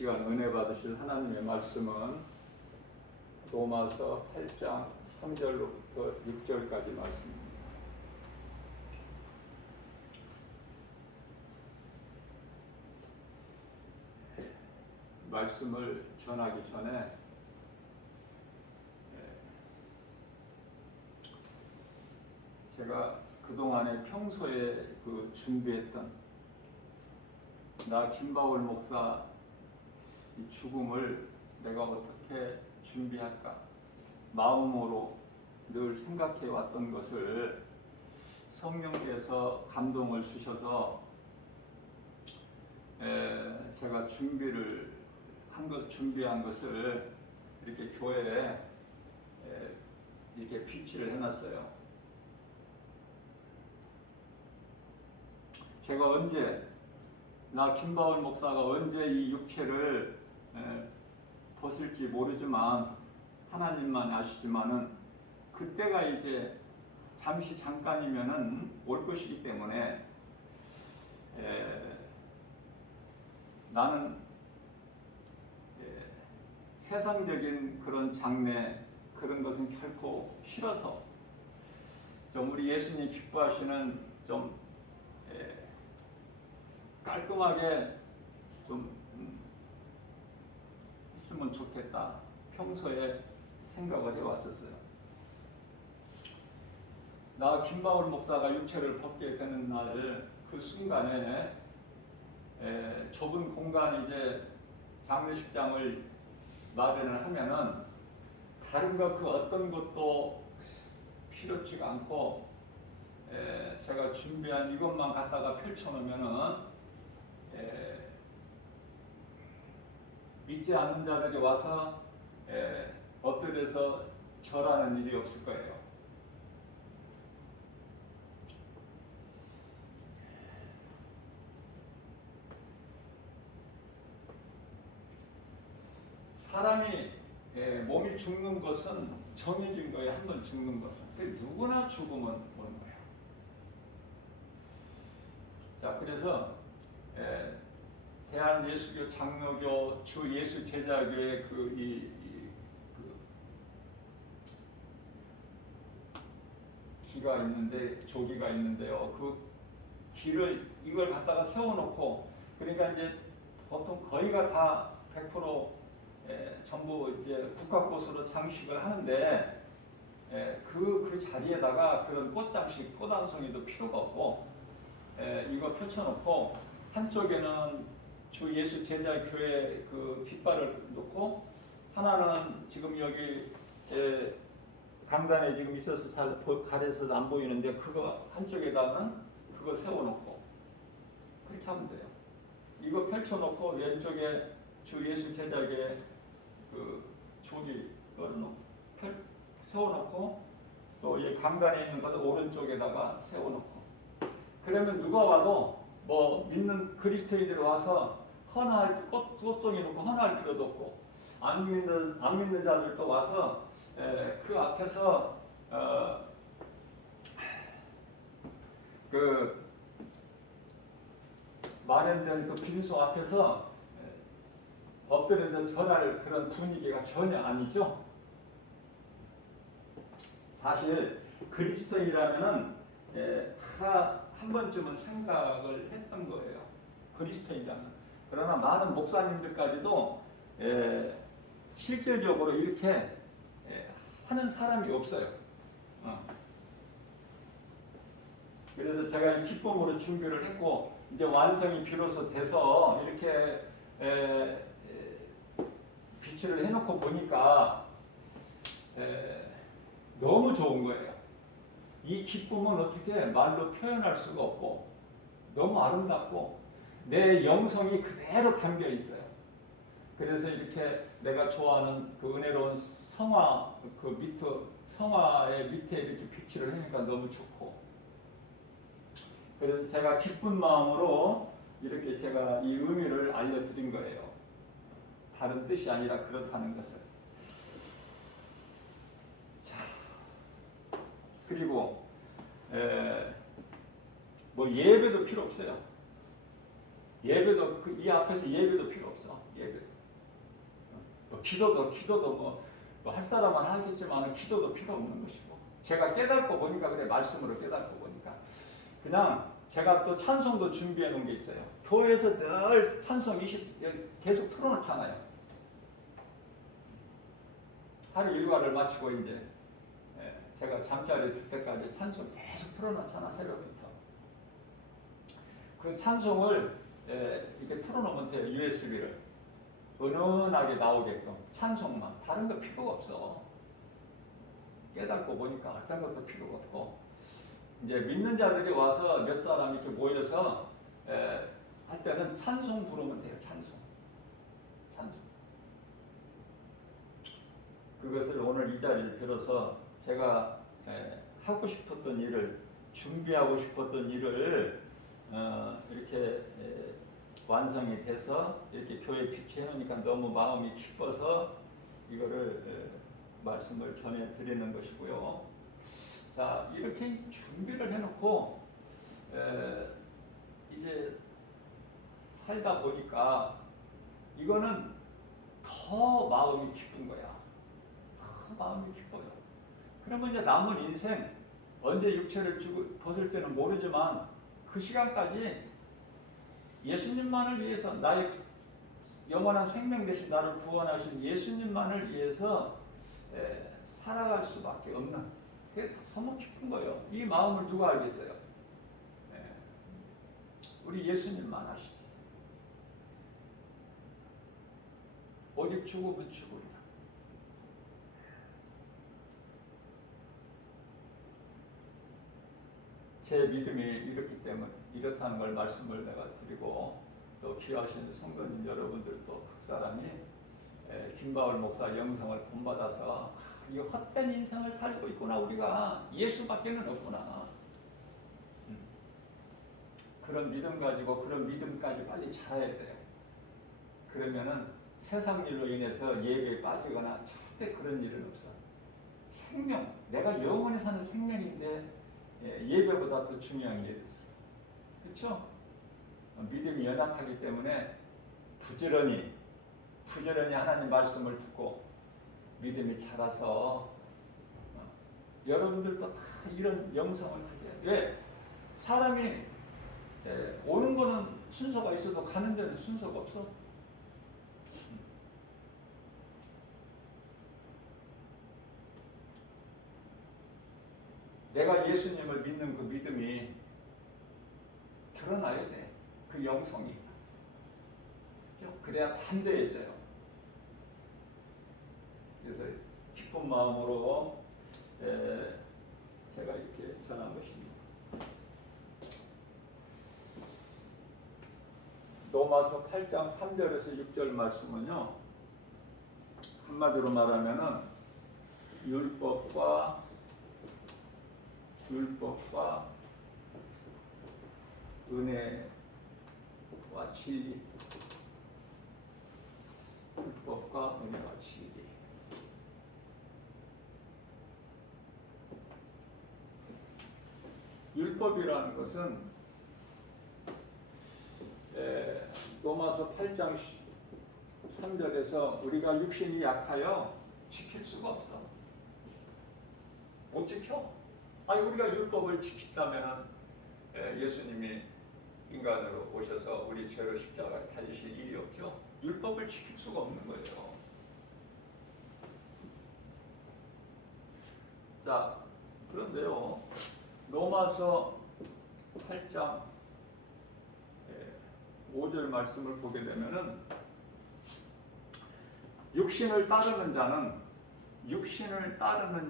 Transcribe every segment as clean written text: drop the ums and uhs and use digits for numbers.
시간 은혜 받으실 하나님의 말씀은 로마서 8장 3절로부터 6절까지 말씀입니다. 말씀을 전하기 전에 제가 그동안에 평소에 준비했던 나 김바울 목사 이 죽음을 내가 어떻게 준비할까 마음으로 늘 생각해 왔던 것을 성령께서 감동을 주셔서 제가 준비한 것을 이렇게 교회에 이렇게 비치를 해놨어요. 제가 나 김바울 목사가 언제 이 육체를 벗을지 모르지만 하나님만 아시지만은 그때가 이제 잠깐이면은 올 것이기 때문에 나는 세상적인 그런 장래 그런 것은 결코 싫어서 좀 우리 예수님 기뻐하시는 좀 깔끔하게 좀 했으면 좋겠다 평소에 생각을 해왔었어요. 나 김바울 목사가 육체를 벗게 되는 날 그 순간에 좁은 공간 이제 장례식장을 마련을 하면은 다른 거 그 어떤 것도 필요치가 않고 제가 준비한 이것만 갖다가 펼쳐놓으면은 믿지 않는 자들이 와서 엎드려서 절하는 일이 없을 거예요. 사람이 몸이 죽는 것은 정해진 거예요. 한번 죽는 것은. 누구나 죽음은 오는 거예요. 자, 그래서 대한예수교 장로교 주 예수 제자교의 기가 있는데 조기가 있는데요. 그 기를 이걸 갖다가 세워놓고 그러니까 이제 보통 거의가 다 100% 전부 이제 국가꽃으로 장식을 하는데 그 자리에다가 그런 꽃장식, 꽃 한 송이도 필요가 없고 이거 펼쳐놓고 한쪽에는 주 예수 제자 교회 그 깃발을 놓고 하나는 지금 여기 강단에 지금 있어서 잘 가려서 안 보이는데 그거 한쪽에다가는 그거 세워놓고 그렇게 하면 돼요. 이거 펼쳐놓고 왼쪽에 주 예수 제자의 그 조기 세워놓고 또 이 강단에 있는 것을 오른쪽에다가 세워놓고 그러면 누가 와도 뭐 믿는 그리스도인들이 와서 헌화할 꽃송이 놓고 헌화할 필요도 없고 안 믿는 자들도 와서 그 앞에서 그 마련된 그 빈소 앞에서 엎드려서 전할 그런 분위기가 전혀 아니죠. 사실 그리스도인이라면은 다 한 번쯤은 생각을 했던 거예요. 그리스도인이라면. 그러나 많은 목사님들까지도 실질적으로 이렇게 하는 사람이 없어요. 그래서 제가 이 기쁨으로 준비를 했고 이제 완성이 비로소 돼서 이렇게 비치를 해놓고 보니까 너무 좋은 거예요. 이 기쁨은 어떻게 말로 표현할 수가 없고 너무 아름답고 내 영성이 그대로 담겨 있어요. 그래서 이렇게 내가 좋아하는 그 은혜로운 성화 성화의 밑에 이렇게 비치를 하니까 너무 좋고 그래서 제가 기쁜 마음으로 이렇게 제가 이 의미를 알려드린 거예요. 다른 뜻이 아니라 그렇다는 것을. 자, 그리고 뭐 예배도 필요 없어요. 예배도 이 앞에서 예배도 필요 없어. 예배. 기도도 뭐 할 사람은 하겠지만 기도도 필요 없는 것이고, 제가 깨닫고 보니까 그래, 말씀으로 깨닫고 보니까 그냥 제가 또 찬송도 준비해 놓은 게 있어요. 교회에서 늘 찬송 계속 틀어놓잖아요. 하루 일과를 마치고 이제 제가 잠자리 들 때까지 찬송 계속 틀어놓잖아, 새벽부터. 그 찬송을 이렇게 틀어놓으면 돼요. USB를 은은하게 나오게끔 찬송만, 다른 거 필요가 없어. 깨닫고 보니까 어떤 것도 필요가 없고, 이제 믿는 자들이 와서 몇 사람 이렇게 모여서 할 때는 찬송 부르면 돼요. 찬송. 그것을 오늘 이 자리를 빌어서 제가 하고 싶었던 일을, 준비하고 싶었던 일을 이렇게 완성이 돼서 이렇게 교회 빛이 해놓으니까 너무 마음이 기뻐서 이거를 말씀을 전해 드리는 것이고요. 자, 이렇게 준비를 해놓고 이제 살다 보니까 이거는 더 마음이 기쁜 거야. 더 마음이 기뻐요. 그러면 이제 남은 인생 언제 육체를 벗을지는 모르지만 그 시간까지 예수님만을 위해서, 나의 영원한 생명 대신 나를 구원하신 예수님만을 위해서 살아갈 수밖에 없는, 그게 너무 기쁜 거예요. 이 마음을 누가 알겠어요? 우리 예수님만 아시죠. 오직 죽으면 죽으리라. 제 믿음이 이렇기 때문에 이렇다는 걸 말씀을 내가 드리고, 또 귀하신 성도님 여러분들도 각 사람이 김바울 목사 영성을 본받아서 이 헛된 인생을 살고 있구나, 우리가 예수밖에는 없구나, 그런 믿음 가지고 그런 믿음까지 빨리 자라야 돼요. 그러면은 세상 일로 인해서 예배에 빠지거나 절대 그런 일은 없어. 생명, 내가 영원히 사는 생명인데 예배보다 더 중요한 일이 있어. 그렇죠? 믿음이 연약하기 때문에 부지런히 하나님 말씀을 듣고 믿음이 자라서 여러분들도 다 이런 영성을 가져야 돼. 왜? 사람이 오는 거는 순서가 있어도 가는 데는 순서가 없어. 내가 예수님을 믿는 그 믿음이 드러나야 돼. 그 영성이. 그래야 담대해져요. 그래서 기쁜 마음으로 제가 이렇게 전한 것입니다. 로마서 8장 3절에서 6절 말씀은요, 한마디로 말하면은 율법과 은혜와 진리, 율법과 은혜와 진리. 율법이라는 것은 로마서 8장 3절에서 우리가 육신이 약하여 지킬 수가 없어. 못 지켜. 아니, 우리가 율법을 지킨다면 예수님이 인간으로 오셔서 우리 죄를 십자가에 달리실 일이 없죠. 율법을 지킬 수가 없는 거예요. 자, 그런데요, 로마서 8장 5절 말씀을 보게 되면은 육신을 따르는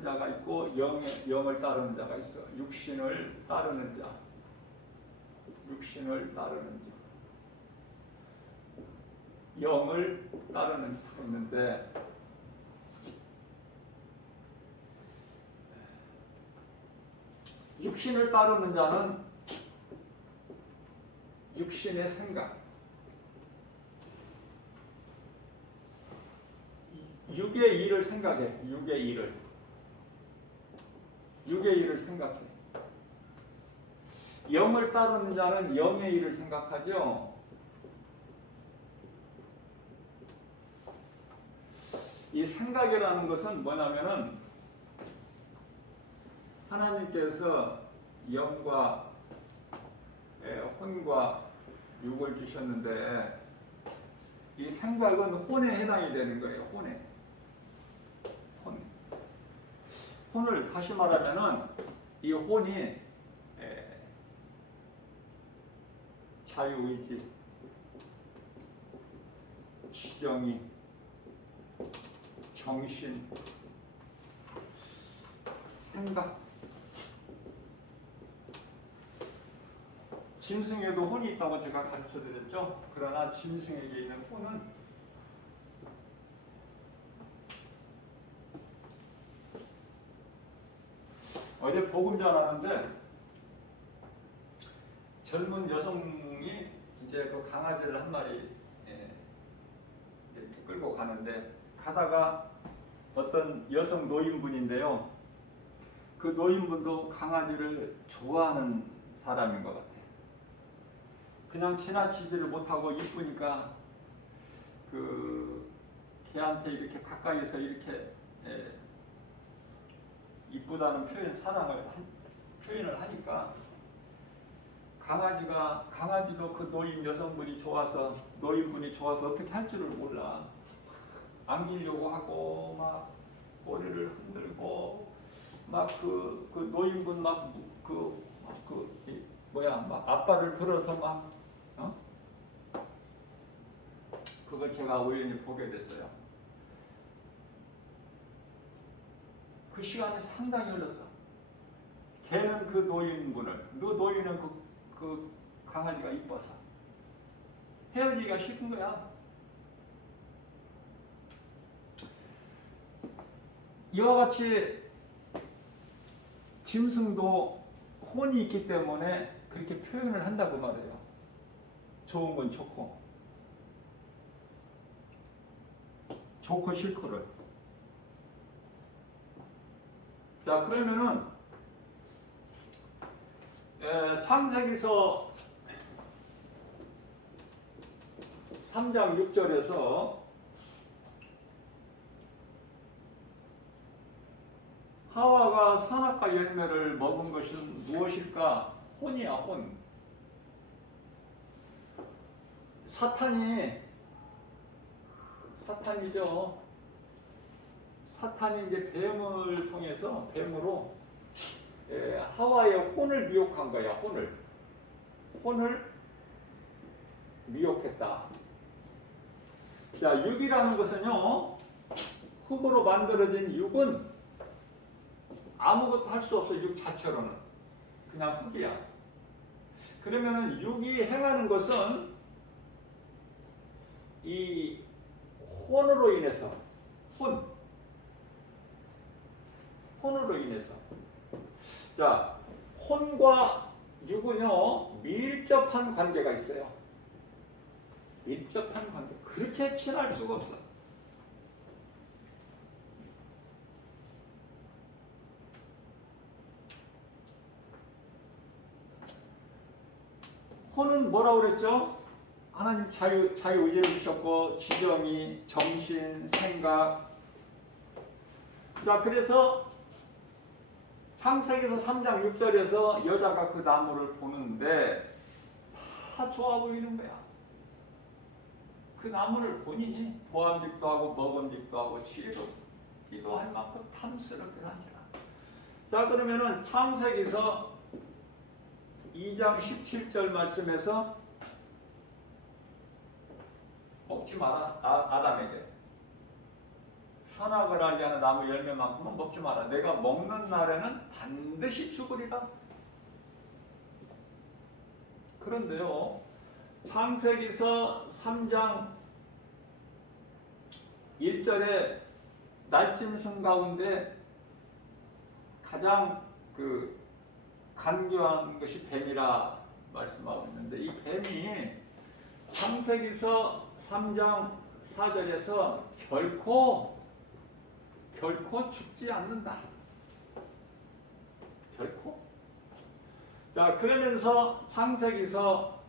자가 있고 영을 따르는 자가 있어. 육신을 따르는 자, 영을 따르는 자가 있는데, 육신을 따르는 자는 육신의 생각, 육의 일을 생각해. 육의 일을 생각해. 영을 따르는 자는 영의 일을 생각하죠. 이 생각이라는 것은 뭐냐면은 하나님께서 영과 혼과 육을 주셨는데 이 생각은 혼에 해당이 되는 거예요. 혼에. 혼을 다시 말하면은 이 혼이 자유의지, 지정의, 정신, 생각. 짐승에도 혼이 있다고 제가 가르쳐 드렸죠. 그러나 짐승에게 있는 혼은 어제 복음 전하는데 젊은 여성이 이제 그 강아지를 한 마리 이렇게 끌고 가는데 가다가 어떤 여성 노인분인데요. 그 노인분도 강아지를 좋아하는 사람인 것 같아요. 그냥 지나치지를 못하고 이쁘니까 그 걔한테 이렇게 가까이서 이렇게 이쁘다는 표현을 하니까 강아지도 그 노인분이 좋아서 어떻게 할 줄을 몰라. 안기려고 하고 막 꼬리를 흔들고 막 그 노인분 막 앞발을 들어서 막 그걸 제가 우연히 보게 됐어요. 그 시간이 상당히 흘렀어. 걔는 그 노인은 그 강아지가 이뻐서 헤어지기가 싫은 거야. 이와 같이 짐승도 혼이 있기 때문에 그렇게 표현을 한다고 말해요. 좋은 건 좋고 싫고를. 자, 그러면은 창세기서 3장 6절에서 하와가 선악과 열매를 먹은 것은 무엇일까? 혼이야, 혼. 사탄이죠. 사탄이 이제 뱀으로 하와의 혼을 미혹한 거야. 혼을 미혹했다. 자, 육이라는 것은요, 흙으로 만들어진 육은 아무것도 할 수 없어. 육 자체로는 그냥 흙이야. 그러면은 육이 행하는 것은 이 혼으로 인해서 혼으로 인해서. 자, 혼과 육은요 밀접한 관계가 있어요. 밀접한 관계. 그렇게 친할 수가 없어. 혼은 뭐라고 그랬죠? 하나님 자유의지를 주셨고 지정의, 정신, 생각. 자, 그래서 창세기에서 3장 6절에서 여자가 그 나무를 보는데 다 좋아 보이는 거야. 그 나무를 보니 보암직도 하고 먹음직도 하고 지혜롭기도 할 만큼 탐스럽게 하시라. 자, 그러면은 창세기에서 2장 17절 말씀에서 먹지 마라. 아담에게 선악을 알게 하는 나무 열매만큼은 먹지 마라. 내가 먹는 날에는 반드시 죽으리라. 그런데요, 창세기서 3장 1절에 날짐승 가운데 가장 간교한 것이 뱀이라 말씀하고 있는데, 이 뱀이 창세기서 3장 4절에서 결코 죽지 않는다. 결코. 자, 그러면서 창세기서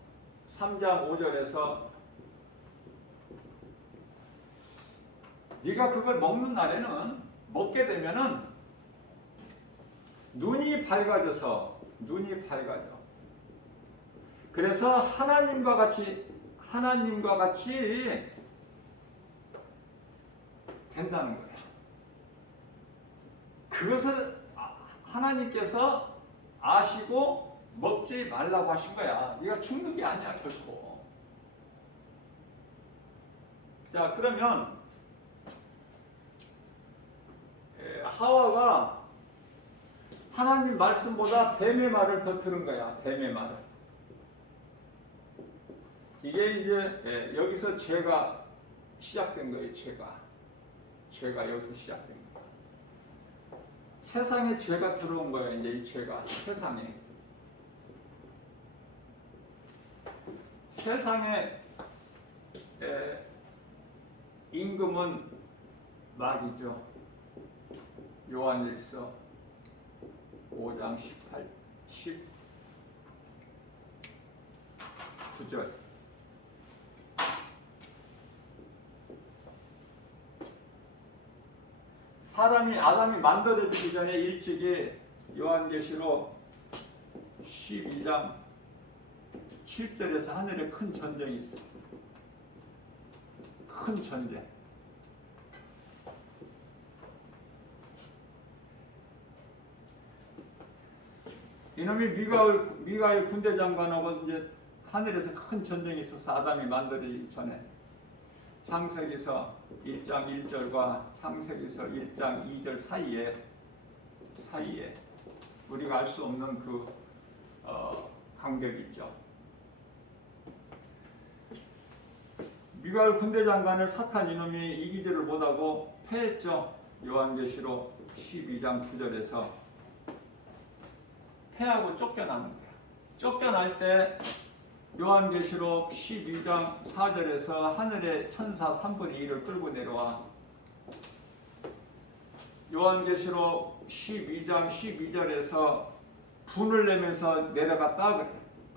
3장 5절에서 네가 그걸 먹는 날에는 먹게 되면은 눈이 밝아져. 그래서 하나님과 같이 된다는 거예요. 그것을 하나님께서 아시고 먹지 말라고 하신 거야. 네가 죽는 게 아니야 결코. 자, 그러면 하와가 하나님 말씀보다 뱀의 말을 더 들은 거야. 뱀의 말을. 이게 이제 여기서 죄가 시작된 거예요. 죄가 여기서 시작된 거예요. 세상에 죄가 들어온 거예요. 이제 이 죄가 세상에 임금은 마귀죠. 요한일서 5장 19절. 아담이 만들어지기 전에 일찍이 요한계시록 12장 7절에서 하늘에 큰 전쟁이 있어요. 큰 전쟁. 이놈이 미가의 군대 장관하고 이제 하늘에서 큰 전쟁이 있어서 아담이 만들기 전에 창세기서 1장 1절과 창세기서 1장 2절 사이에 우리가 알 수 없는 그 간격이 있죠. 미가엘 군대 장관을 사탄 이놈이 이기지를 못하고 패했죠. 요한계시록 12장 9절에서 패하고 쫓겨나는 거야. 쫓겨날 때 요한계시록 12장 4절에서 하늘의 천사 3분의 1을 끌고 내려와. 요한계시록 12장 12절에서 분을 내면서 내려갔다 그래.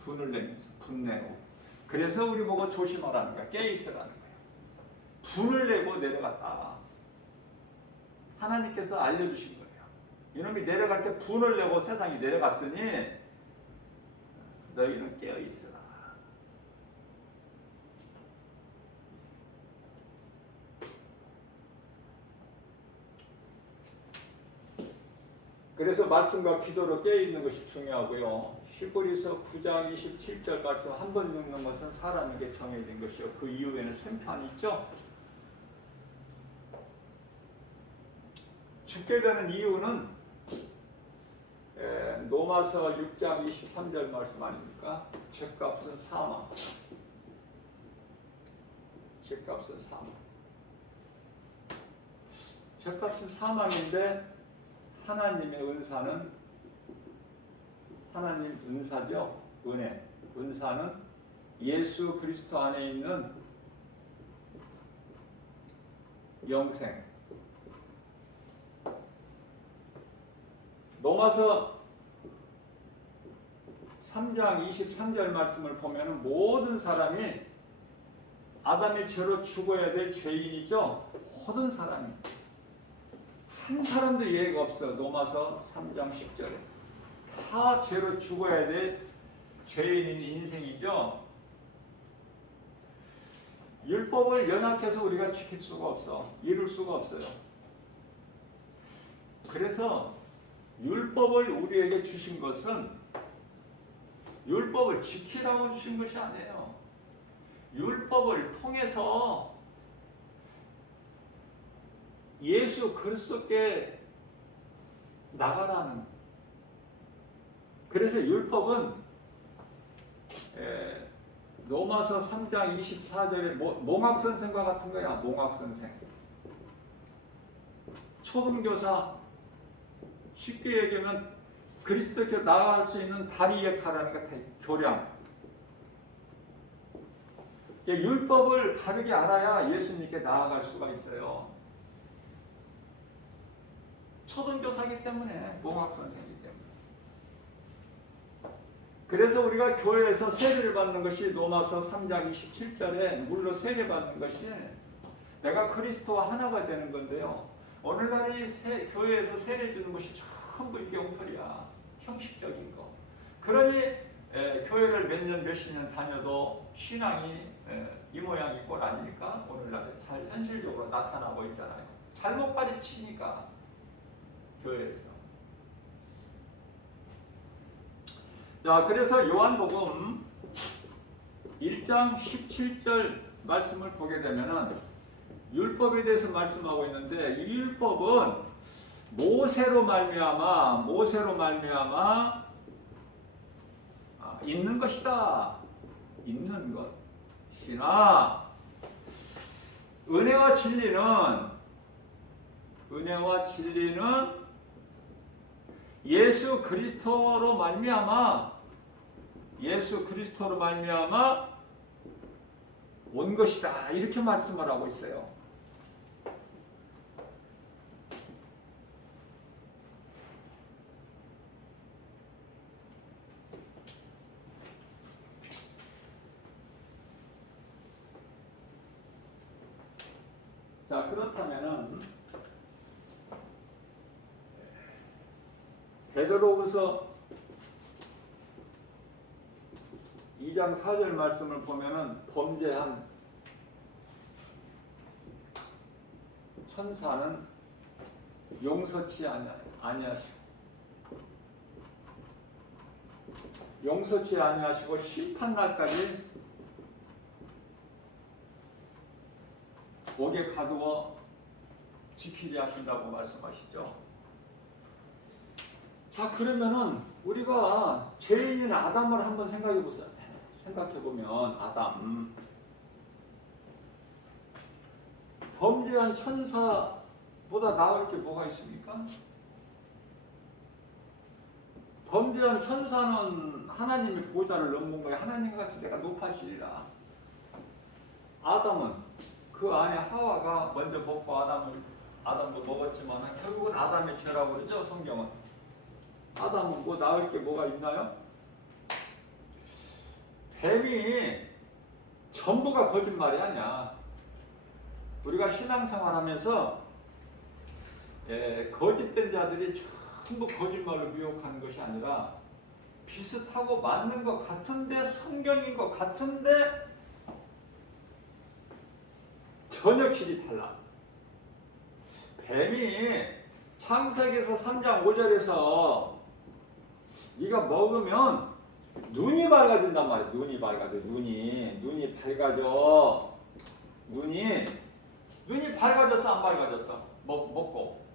분을 내면서 분내고. 그래서 우리 보고 조심하라는 거야. 깨있으라는 거야. 분을 내고 내려갔다. 하나님께서 알려주신 거예요. 이놈이 내려갈 때 분을 내고 세상이 내려갔으니 너희는 깨어있으라. 그래서 말씀과 기도로 깨어있는 것이 중요하고요. 히브리서 9장 27절 말씀 한 번 읽는 것은 사람에게 정해진 것이요. 그 이후에는 심판이 있죠. 죽게 되는 이유는 로마서 6장 23절 말씀 아닙니까? 죄값은 사망. 죄값은 사망인데 하나님의 은사는 하나님 은사죠. 은사는 예수 그리스도 안에 있는 영생. 로마서 3장 23절 말씀을 보면 모든 사람이 아담의 죄로 죽어야 될 죄인이죠. 모든 사람이. 한 사람도 예외가 없어. 로마서 3장 10절에. 다 죄로 죽어야 될 죄인인 인생이죠. 율법을 연약해서 우리가 지킬 수가 없어. 이룰 수가 없어요. 그래서 율법을 우리에게 주신 것은 율법을 지키라고 주신 것이 아니에요. 율법을 통해서 예수 그리스도께 나가라는. 그래서 율법은 로마서 3장 24절에 몽학선생과 같은 거야. 몽학선생. 초등교사. 쉽게 얘기하면 그리스도께 나아갈 수 있는 다리 역할하는 것 같아요. 교량. 율법을 바르게 알아야 예수님께 나아갈 수가 있어요. 초등교사이기 때문에, 몽학선생이기 때문에. 그래서 우리가 교회에서 세례를 받는 것이 로마서 3장 27절에 물로 세례받는 것이 내가 그리스도와 하나가 되는 건데요. 오늘날 이 교회에서 세례 주는 것이 전부 이게 엉터리야. 형식적인 거. 그러니 교회를 몇 년, 몇십 년 다녀도 신앙이 이 모양 이 꼴 아니니까 오늘날에 잘 현실적으로 나타나고 있잖아요. 잘못 가르치니까 교회에서. 자, 그래서 요한복음 1장 17절 말씀을 보게 되면은 율법에 대해서 말씀하고 있는데 이 율법은 모세로 말미암아 있는 것이다. 있는 것이나 은혜와 진리는 예수 그리스도로 말미암아 온 것이다. 이렇게 말씀을 하고 있어요. 자, 그렇다면은 베드로후서 2장 4절 말씀을 보면은 범죄한 천사는 용서치 아니하시고 심판날까지 옥에 가두어 지키게 하신다고 말씀하시죠. 자, 그러면은 우리가 죄인인 아담을 한번 생각해 보면 아담 범죄한 천사보다 나을 게 뭐가 있습니까? 범죄한 천사는 하나님의 보좌를 넘은 거예요. 하나님같이 내가 높아지리라. 아담은 그 안에 하와가 먼저 먹고 아담도 먹었지만 결국은 아담의 죄라고 그러죠. 성경은. 아담은 뭐 나을 게 뭐가 있나요? 뱀이 전부가 거짓말이 아니야. 우리가 신앙생활하면서 거짓된 자들이 전부 거짓말로 미혹하는 것이 아니라 비슷하고 맞는 것 같은데 성경인 것 같은데 전혀 길이 달라. 뱀이 창세기에서 3장 5절에서 네가 먹으면 눈이 밝아진단 말이야. 눈이 밝아져. 눈이 밝아져. 눈이 밝아졌어, 안 밝아졌어? 먹고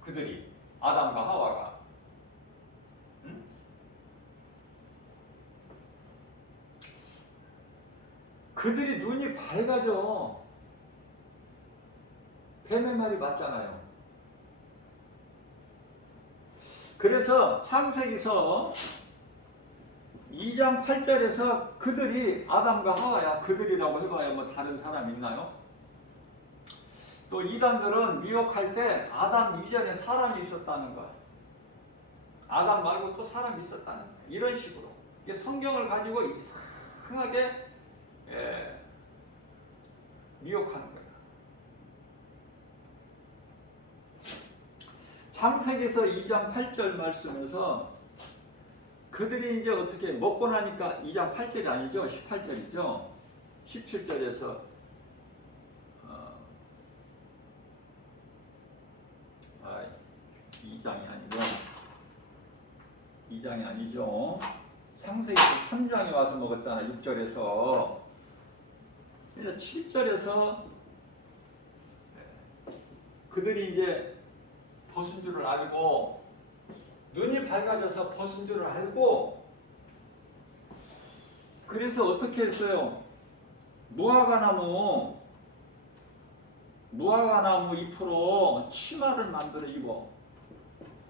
그들이 아담과 하와가 응? 그들이 눈이 밝아져. 뱀의 말이 맞잖아요. 그래서 창세기서 2장 8절에서 그들이 아담과 하와야. 그들이라고 해봐야 뭐 다른 사람 있나요? 또 이단들은 미혹할 때 아담 이전에 사람이 있었다는 거야. 아담 말고 또 사람이 있었다는 거야. 이런 식으로 이게 성경을 가지고 이상하게 미혹하는 거야. 창세기서 2장 8절 말씀에서 그들이 이제 어떻게 먹고 나니까 2장 8절이 아니죠. 18절이죠. 17절에서 2장이 아니죠. 창세기 3장에 와서 먹었잖아. 6절에서. 그래서 7절에서 그들이 이제 벗은 줄을 알고 눈이 밝아져서 벗은 줄을 알고 그래서 어떻게 했어요? 무화과나무 잎으로 치마를 만들어 입어.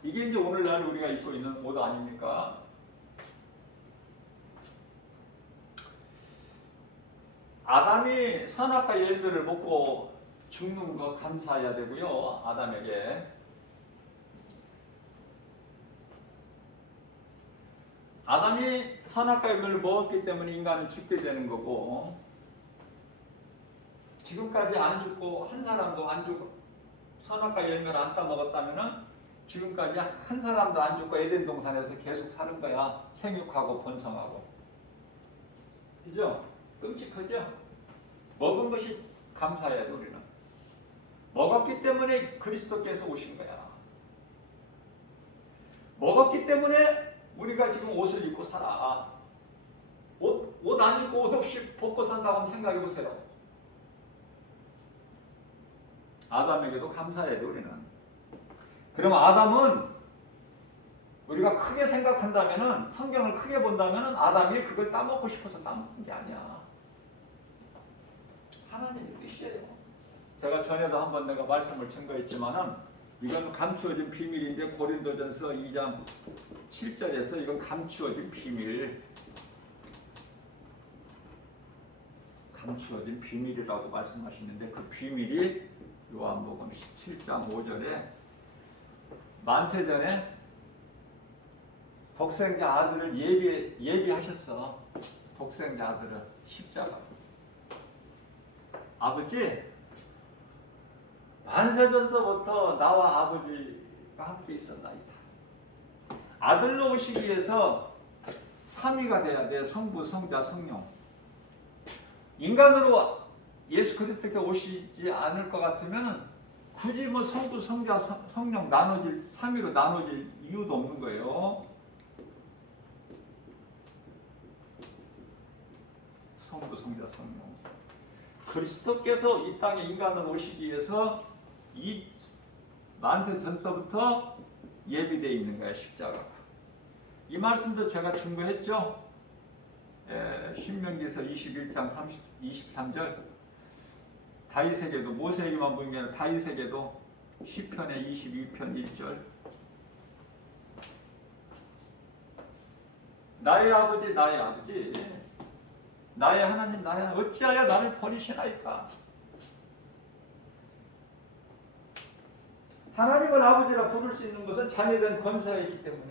이게 이제 오늘날 우리가 입고 있는 옷 아닙니까? 아담이 선악과 열매를 먹고 죽는 거 감사해야 되고요. 아담에게. 아담이 선악과 열매를 먹었기 때문에 인간은 죽게 되는 거고 지금까지 안 죽고 한 사람도 안 죽고 선악과 열매를 안 따먹었다면은 지금까지 한 사람도 안 죽고 에덴 동산에서 계속 사는 거야. 생육하고 번성하고. 그죠? 끔찍하죠? 먹은 것이 감사해야 돼, 우리는. 먹었기 때문에 그리스도께서 오신 거야. 먹었기 때문에 우리가 지금 옷을 입고 살아. 옷 안 입고 옷 없이 벗고 산다고 한번 생각해 보세요. 아담에게도 감사해야 돼, 우리는. 그럼 아담은 우리가 크게 생각한다면은, 성경을 크게 본다면은 아담이 그걸 따먹고 싶어서 따먹는 게 아니야. 하나님의 뜻이에요. 제가 전에도 한번 내가 말씀을 증거했지만은 이건 감추어진 비밀인데 고린도전서 2장 7절에서 이건 감추어진 비밀. 감추어진 비밀이라고 말씀하시는데 그 비밀이 요한복음 17장 5절에 만세전에 독생자 아들을 예비하셨어. 독생자 아들을 십자가. 아버지, 만세전서부터 나와 아버지가 함께 있었나이다. 아들로 오시기 위해서 삼위가 돼야 돼. 성부, 성자, 성령. 인간으로 예수 그리스도께 오시지 않을 것 같으면 굳이 뭐 성부, 성자, 성령 나눠질, 삼위로 나눠질 이유도 없는 거예요. 성부, 성자, 성령. 그리스도께서 이 땅에 인간을 오시기 위해서 이 만세 전서부터 예비되어 있는 거야, 십자가가. 이 말씀도 제가 증거했죠. 신명기서 21장 23절. 다윗에게도, 모세에게만 보인 게 아니라 다윗에게도 시편의 22편 1절. 나의 아버지, 나의 아버지, 나의 하나님, 나의 하나님, 어찌하여 나를 버리시나이까. 하나님을 아버지라 부를 수 있는 것은 자녀된 권세가 있기 때문에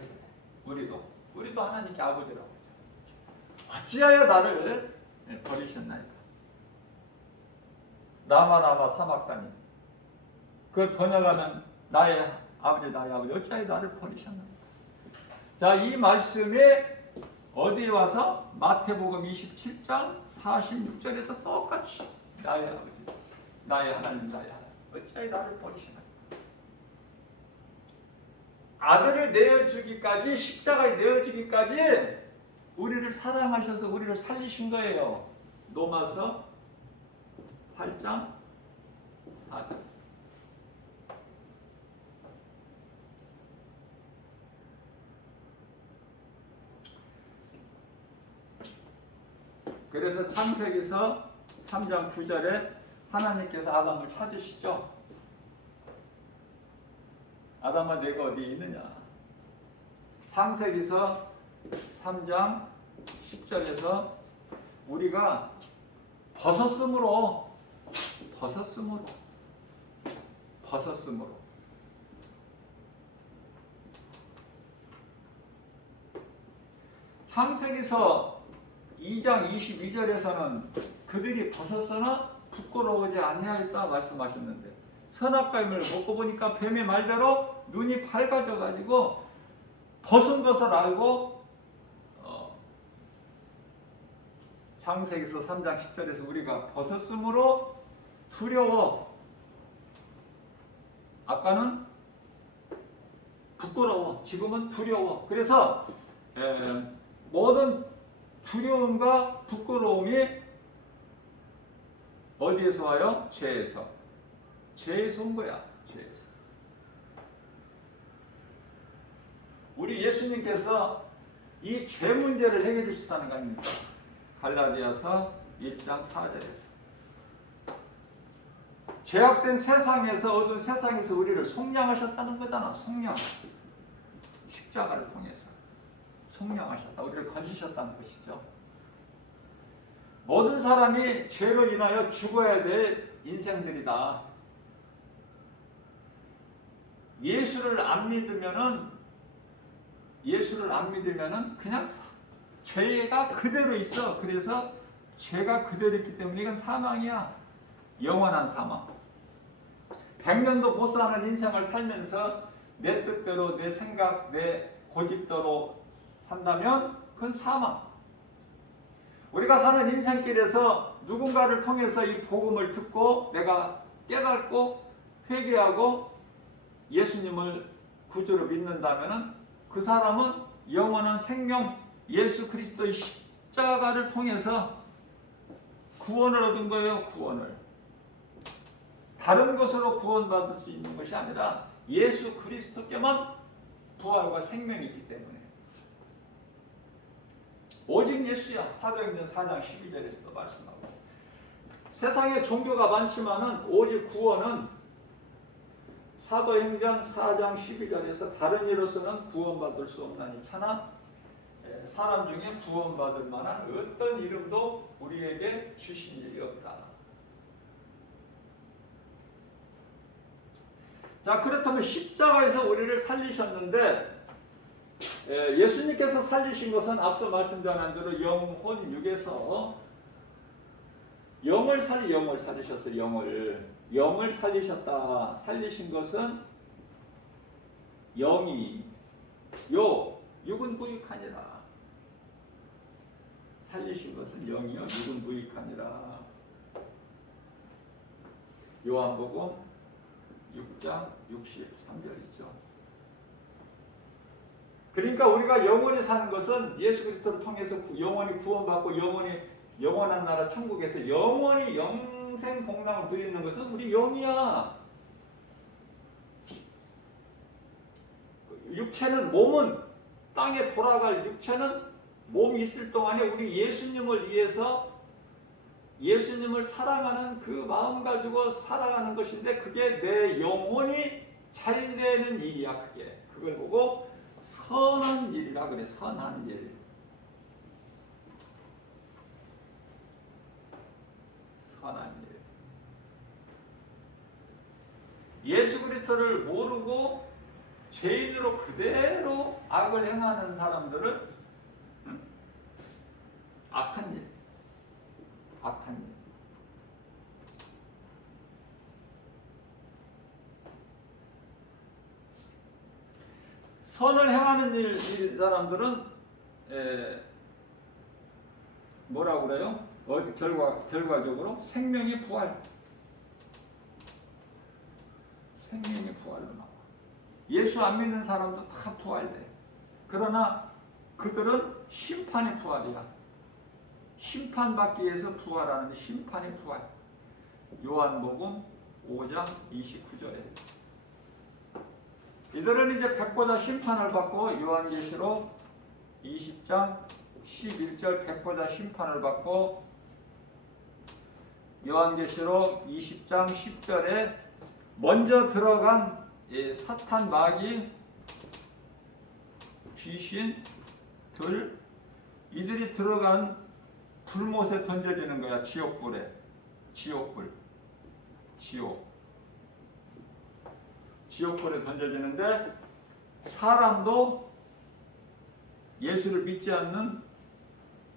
그래. 우리도 하나님께 아버지라고. 어찌하여 나를 버리셨나이까. 라마 사막다니. 그걸 번역하면 나의 아버지 어찌하여 나를 버리셨나이까. 자, 이 말씀에 어디에 와서 마태복음 27장 46절에서 똑같이 나의 아버지, 나의 하나님, 나의 하나님, 어찌하여 나를 버리시나. 아들을 내어주기까지, 십자가에 내어주기까지 우리를 사랑하셔서 우리를 살리신 거예요. 로마서 8장 4절. 그래서 창세기서 3장 9절에 하나님께서 아담을 찾으시죠. 아담아, 내가 어디에 있느냐. 창세기서 3장 10절에서 우리가 벗었으므로 창세기서 2장 22절에서는 그들이 벗었으나 부끄러워하지 아니하였다 말씀하셨는데, 선악과를 먹고 보니까 뱀의 말대로 눈이 밝아져 가지고 벗은 것을 알고 창세기서 3장 10절에서 우리가 벗었으므로 두려워. 아까는 부끄러워, 지금은 두려워. 그래서 모든 두려움과 부끄러움이 어디에서 와요? 죄에서 온 거야. 죄에서. 우리 예수님께서 이 죄 문제를 해결해 주셨다는 거 아닙니까? 갈라디아서 1장 4절에서. 죄악된 세상에서, 어두운 세상에서 우리를 속량하셨다는 거잖아. 속량. 십자가를 통해서 속량하셨다. 우리를 건지셨다는 것이죠. 모든 사람이 죄로 인하여 죽어야 될 인생들이다. 예수를 안 믿으면은 그냥 죄가 그대로 있어. 그래서 죄가 그대로 있기 때문에 이건 사망이야. 영원한 사망. 100년도 못 사는 인생을 살면서 내 뜻대로, 내 생각, 내 고집대로 산다면 그건 사망. 우리가 사는 인생길에서 누군가를 통해서 이 복음을 듣고 내가 깨닫고 회개하고 예수님을 구주로 믿는다면 그 사람은 영원한 생명, 예수 그리스도의 십자가를 통해서 구원을 얻은 거예요. 구원을. 다른 것으로 구원받을 수 있는 것이 아니라 예수 그리스도께만 부활과 생명이 있기 때문에. 오직 예수야. 사도행전 4장 12절에서도 말씀하고. 세상에 종교가 많지만은 오직 구원은 사도행전 4장 12절에서 다른 이로서는 구원받을 수 없나니 차나 사람 중에 구원받을 만한 어떤 이름도 우리에게 주신 일이 없다. 자, 그렇다면 십자가에서 우리를 살리셨는데 예수님께서 살리신 것은 앞서 말씀드린 대로 영혼 육에서 영을 살리셨어요. 영을 살리셨다. 살리신 것은 영이 육은 부익하니라. 살리신 것은 영이요 육은 부익하니라. 요한복음 6장 63절이죠. 그러니까 우리가 영원히 사는 것은 예수 그리스도를 통해서 영원히 구원받고 영원한 나라 천국에서 영원히 영생 복락을 누리는 것은 우리 영이야. 육체는 몸은 땅에 돌아갈 육체는 몸이 있을 동안에 우리 예수님을 위해서 예수님을 사랑하는 그 마음 가지고 살아가는 것인데 그게 내 영혼이 잘 되는 일이야. 그걸 보고 선한 일이라 그래. 선한 일. 선한 일. 예수 그리스도를 모르고 죄인으로 그대로 악을 행하는 사람들은 악한 일. 악한 일. 선을 행하는 일, 이 사람들은 뭐라고 그래요? 결과적으로 생명의 부활. 생명의 부활로 나와. 예수 안 믿는 사람도 다 부활돼. 그러나 그들은 심판의 부활이야. 심판받기 위해서 부활하는데 심판의 부활. 요한복음 5장 29절에 이들은 이제 백보자 심판을 받고 요한계시록 20장 11절 백보자 심판을 받고 요한계시록 20장 10절에 먼저 들어간 사탄 마귀 귀신 들 이들이 들어간 불못에 던져지는 거야. 지옥불에. 지옥불에 던져지는데 사람도 예수를 믿지 않는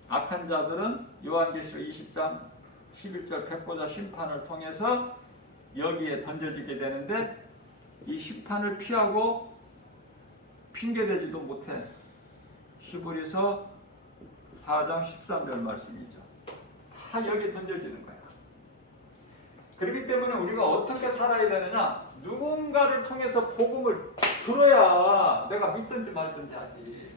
악한 자들은 요한계시록 20장 11절 백보자 심판을 통해서 여기에 던져지게 되는데 이 심판을 피하고 핑계대지도 못해. 히브리서 4장 13절 말씀이죠. 다 여기에 던져지는 거야. 그렇기 때문에 우리가 어떻게 살아야 되느냐? 누군가를 통해서 복음을 들어야 내가 믿든지 말든지 하지.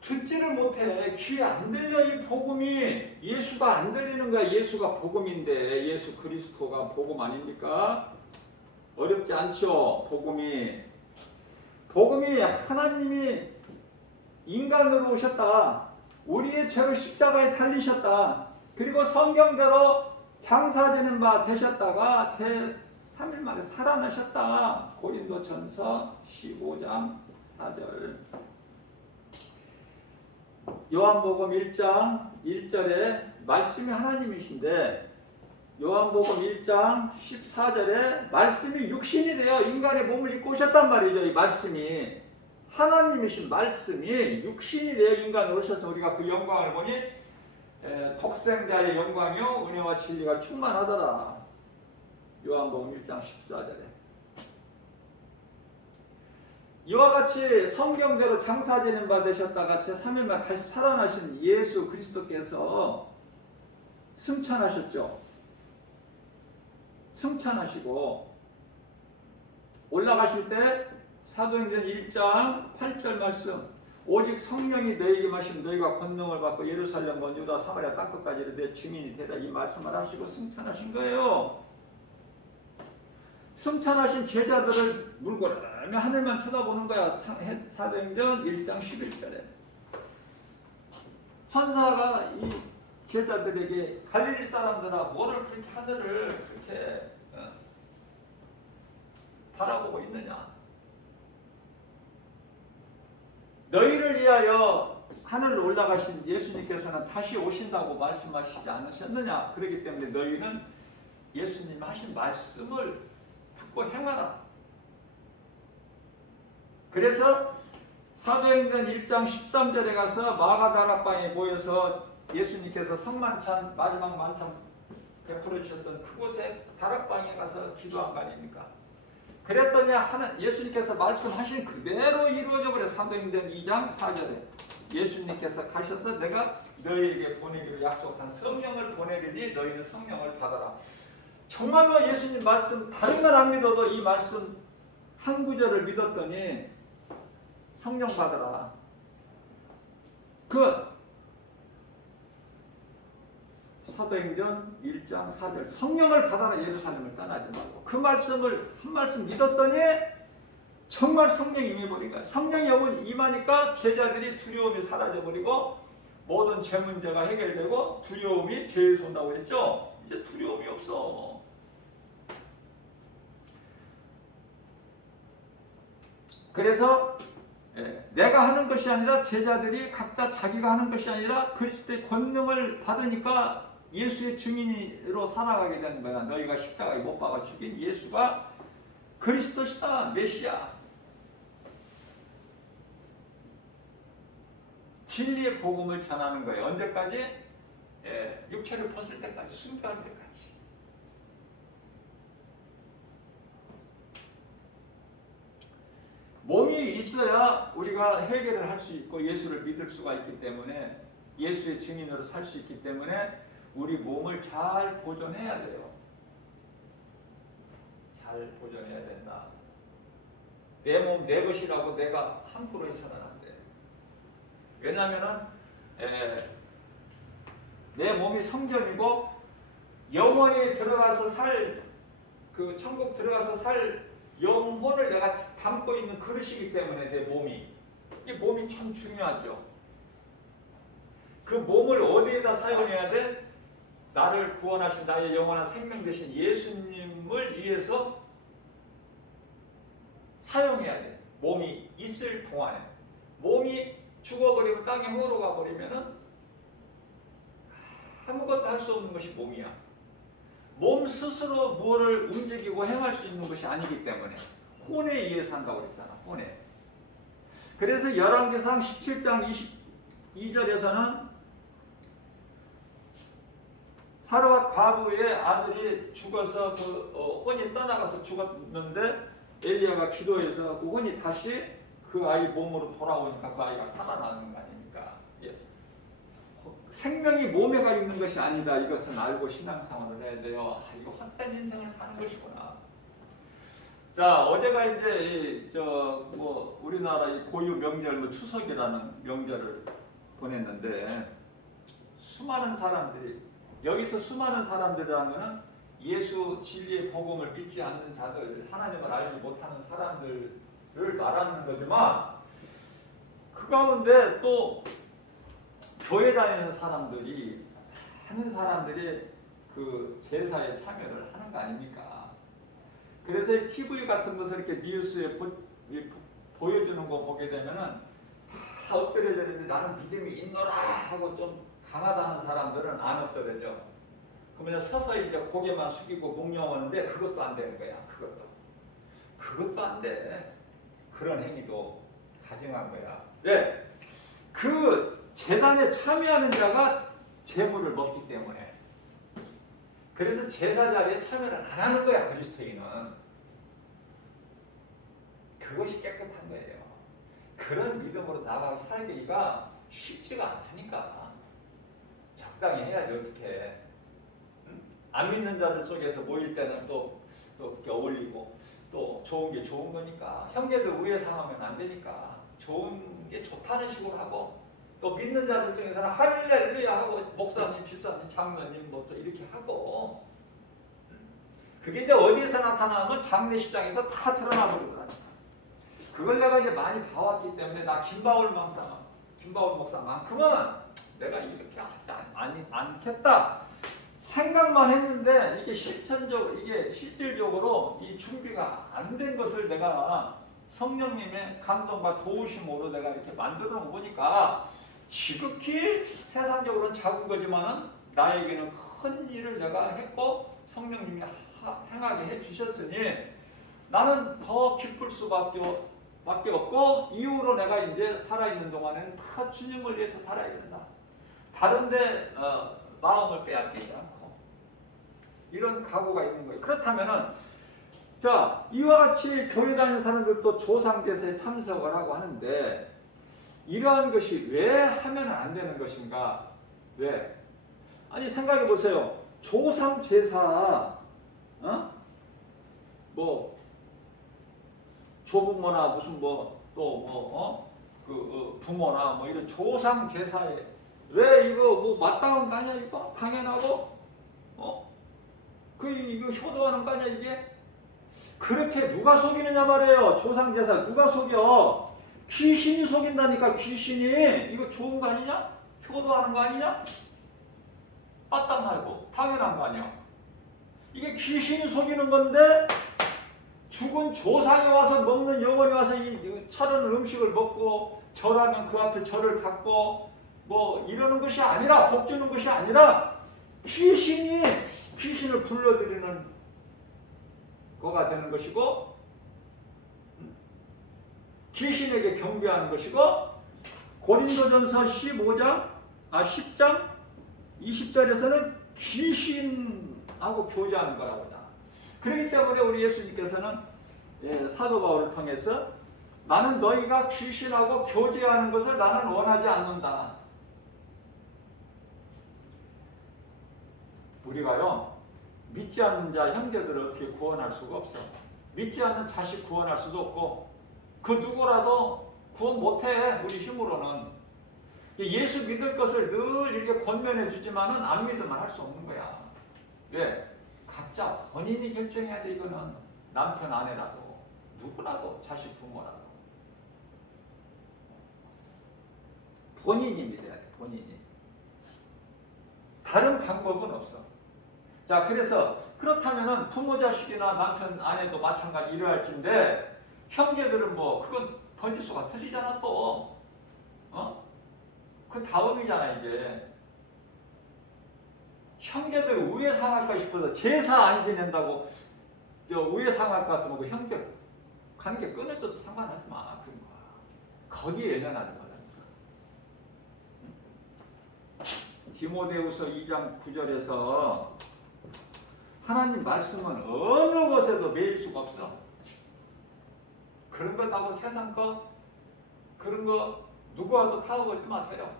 듣지를 못해. 귀에 안 들려. 이 복음이 예수가 안 들리는 거야. 예수가 복음인데 예수 그리스도가 복음 아닙니까? 어렵지 않죠. 복음이 하나님이 인간으로 오셨다. 우리의 죄로 십자가에 달리셨다. 그리고 성경대로 장사되는 바 되셨다가 제3일 만에 살아나셨다. 고린도전서 15장 4절. 요한복음 1장 1절에 말씀이 하나님이신데 요한복음 1장 14절에 말씀이 육신이 되어 인간의 몸을 입고 오셨단 말이죠. 이 말씀이 하나님이신 말씀이 육신이 되어 인간으로 오셔서 우리가 그 영광을 보니 독생자의 영광이요 은혜와 진리가 충만하더라. 요한복음 1장 14절에. 이와 같이 성경대로 장사지는 바 되셨다가 제3일만 다시 살아나신 예수 그리스도께서 승천하셨죠. 승천하시고 올라가실 때 사도행전 1장 8절 말씀, 오직 성령이 너희에게 마시면 너희가 권능을 받고 예루살렘 온 유다 사마리아 땅끝까지 내 증인이 되라, 이 말씀을 하시고 승천하신 거예요. 승천하신 제자들을 물고라며 하늘만 쳐다보는 거야. 사도행전 1장 11절에 천사가 이 제자들에게 갈릴리 사람들아 뭐를 그렇게 하늘을 그렇게 바라보고 있느냐, 너희를 위하여 하늘로 올라가신 예수님께서는 다시 오신다고 말씀하시지 않으셨느냐. 그렇기 때문에 너희는 예수님 하신 말씀을 듣고 행하라. 그래서 사도행전 1장 13절에 가서 마가다락방에 모여서 예수님께서 성만찬 마지막 만찬 베풀어 주셨던 그곳에 다락방에 가서 기도한 거 아닙니까? 그랬더니 예수님께서 말씀하신 그대로 이루어져 버려. 사도행전 2장 4절에 예수님께서 가셔서 내가 너희에게 보내기로 약속한 성령을 보내리니 너희는 성령을 받아라. 정말로 예수님 말씀 다른 건 안 믿어도 이 말씀 한 구절을 믿었더니 성령 받아라. 그 사도행전 1장 4절 성령을 받아라, 예루살렘을 떠나지 말고. 그 말씀을 한 말씀 믿었더니 정말 성령이 임해버린 거야. 성령이 임하니까 제자들이 두려움이 사라져버리고 모든 죄 문제가 해결되고 두려움이 죄에서 온다고 했죠. 이제 두려움이 없어. 그래서 내가 하는 것이 아니라 제자들이 각자 자기가 하는 것이 아니라 그리스도의 권능을 받으니까 예수의 증인으로 살아가게 되는 거야. 너희가 십자가에 못 박아 죽인 예수가 그리스도시다, 메시아. 진리의 복음을 전하는 거예요. 언제까지? 육체를 벗을 때까지, 순교할 때까지. 몸이 있어야 우리가 해결을 할 수 있고 예수를 믿을 수가 있기 때문에, 예수의 증인으로 살 수 있기 때문에 우리 몸을 잘 보존해야 돼요. 잘 보존해야 된다. 내 몸 내 것이라고 내가 함부로 해서는 안 돼. 왜냐하면은 내 몸이 성전이고 영원히 들어가서 살, 그 천국 들어가서 살 영혼을 내가 담고 있는 그릇이기 때문에 내 몸이, 이 몸이 참 중요하죠. 그 몸을 어디에다 사용해야 돼? 나를 구원하신 나의 영원한 생명 되신 예수님을 위해서 사용해야 돼. 몸이 있을 동안에. 몸이 죽어버리고 땅에 홀로 가버리면은 아무것도 할 수 없는 것이 몸이야. 몸 스스로 무엇을 움직이고 행할 수 있는 것이 아니기 때문에 혼에 의해서 한다고 그랬잖아. 혼에. 그래서 열왕기상 17장 22절에서는 사르밧 과부의 아들이 죽어서 혼이 떠나가서 죽었는데 엘리야가 기도해서 그 혼이 다시 그 아이 몸으로 돌아오니까 그 아이가 살아나는 거 아닙니까? 예. 생명이 몸에 가 있는 것이 아니다. 이것은 알고 신앙생활을 해야 돼요. 이거 헛된 인생을 사는 것이구나. 자, 어제가 이제 우리나라 이 고유 명절 추석이라는 명절을 보냈는데, 수많은 사람들이, 여기서 수많은 사람들이라면 예수 진리의 복음을 믿지 않는 자들, 하나님을 알지 못하는 사람들을 말하는 거지만, 그 가운데 또 교회 다니는 사람들이, 많은 사람들이 그 제사에 참여를 하는 거 아닙니까? 그래서 이 TV 같은 것을 이렇게 뉴스에 보여주는 거 보게 되면은 다 엎드려지는데 나는 믿음이 있노라 하고 좀 강하다는 사람들은 안 엎드려져. 그러면 서서히 이제 고개만 숙이고 묵념하는데 그것도 안 되는 거야. 그것도 안 돼. 그런 행위도 가증한 거야. 왜? 그 재단에 참여하는 자가 재물을 먹기 때문에. 그래서 제사 자리에 참여를 안 하는 거야, 그리스도인은. 그것이 깨끗한 거예요. 그런 믿음으로 나가서 살기가 쉽지가 않다니까. 적당히 해야지 어떻게. 응? 안 믿는 자들 쪽에서 모일 때는 또 그렇게 어울리고 또 좋은 게 좋은 거니까. 형제들 우애 상하면 안 되니까. 좋은 게 좋다는 식으로 하고 또 믿는 자들 중에서는 할렐루야 하고 목사님, 집사님, 장로님 뭐 또 이렇게 하고. 그게 이제 어디에서 나타나면 장례식장에서 다 드러나버리더라니까. 그걸 내가 이제 많이 봐왔기 때문에 나 김바울 목사만큼은 내가 이렇게 하지 않겠다 생각만 했는데 이게 실질적으로 이 준비가 안 된 것을 내가 성령님의 감동과 도우심으로 내가 이렇게 만들어 놓은 거니까 지극히 세상적으로는 작은 거지만은 나에게는 큰 일을 내가 했고 성령님이 행하게 해주셨으니 나는 더 기쁠 수밖에 없고 이후로 내가 이제 살아있는 동안에는 다 주님을 위해서 살아야 된다. 다른데 마음을 빼앗기지 않고 이런 각오가 있는 거예요. 그렇다면은 자 이와 같이 교회 다니는 사람들도 조상제사에 참석을 하고 하는데 이러한 것이 왜 하면 안 되는 것인가? 왜? 아니 생각해 보세요. 조상제사 뭐 조부모나 무슨 부모나 뭐 이런 조상 제사에 왜 이거 뭐 마땅한 거 아니야 이거 당연하고 이거 효도하는 거 아니야 이게 그렇게 누가 속이느냐 말이에요. 조상 제사 누가 속여? 귀신이 속인다니까. 귀신이 이거 좋은 거 아니냐? 효도하는 거 아니냐? 빠딱 말고 당연한 거 아니야. 이게 귀신이 속이는 건데 죽은 조상이 와서 먹는 영혼이 와서 이 차려는 음식을 먹고 절하면 그 앞에 절을 받고 뭐 이러는 것이 아니라 복 주는 것이 아니라 귀신을 불러들이는 거가 되는 것이고 귀신에게 경배하는 것이고 고린도전서 10장 20절에서는 귀신하고 교제하는 거라고 하잖아. 그렇기 때문에 우리 예수님께서는 사도 바울을 통해서 나는 너희가 귀신하고 교제하는 것을 나는 원하지 않는다. 우리가요 믿지 않는 자 형제들을 어떻게 구원할 수가 없어. 믿지 않는 자식 구원할 수도 없고 그 누구라도 구원 못해. 우리 힘으로는. 예수 믿을 것을 늘 이렇게 권면해 주지만은 안 믿으면 할 수 없는 거야. 왜? 각자 본인이 결정해야 돼. 이거는 남편 아내라도 누구라도 자식 부모라도 본인이 믿어야 돼. 본인이. 다른 방법은 없어. 자 그래서 그렇다면은 부모 자식이나 남편 아내도 마찬가지 이러할진데 형제들은 뭐 그건 번지수가 틀리잖아 또. 그 다음이잖아 이제. 형제들 우애 상할까 싶어서 제사 안 지낸다고 우애 상할 것 같으면 그 형제 관계 끊어져도 상관하지 마. 그런 거야. 거기에 연연하지 말라니까. 디모데후서 2장 9절에서 하나님 말씀은 어느 곳에도 매일 수가 없어. 그런 거 하고 세상 거 그런 거 누구와도 타워보지 마세요.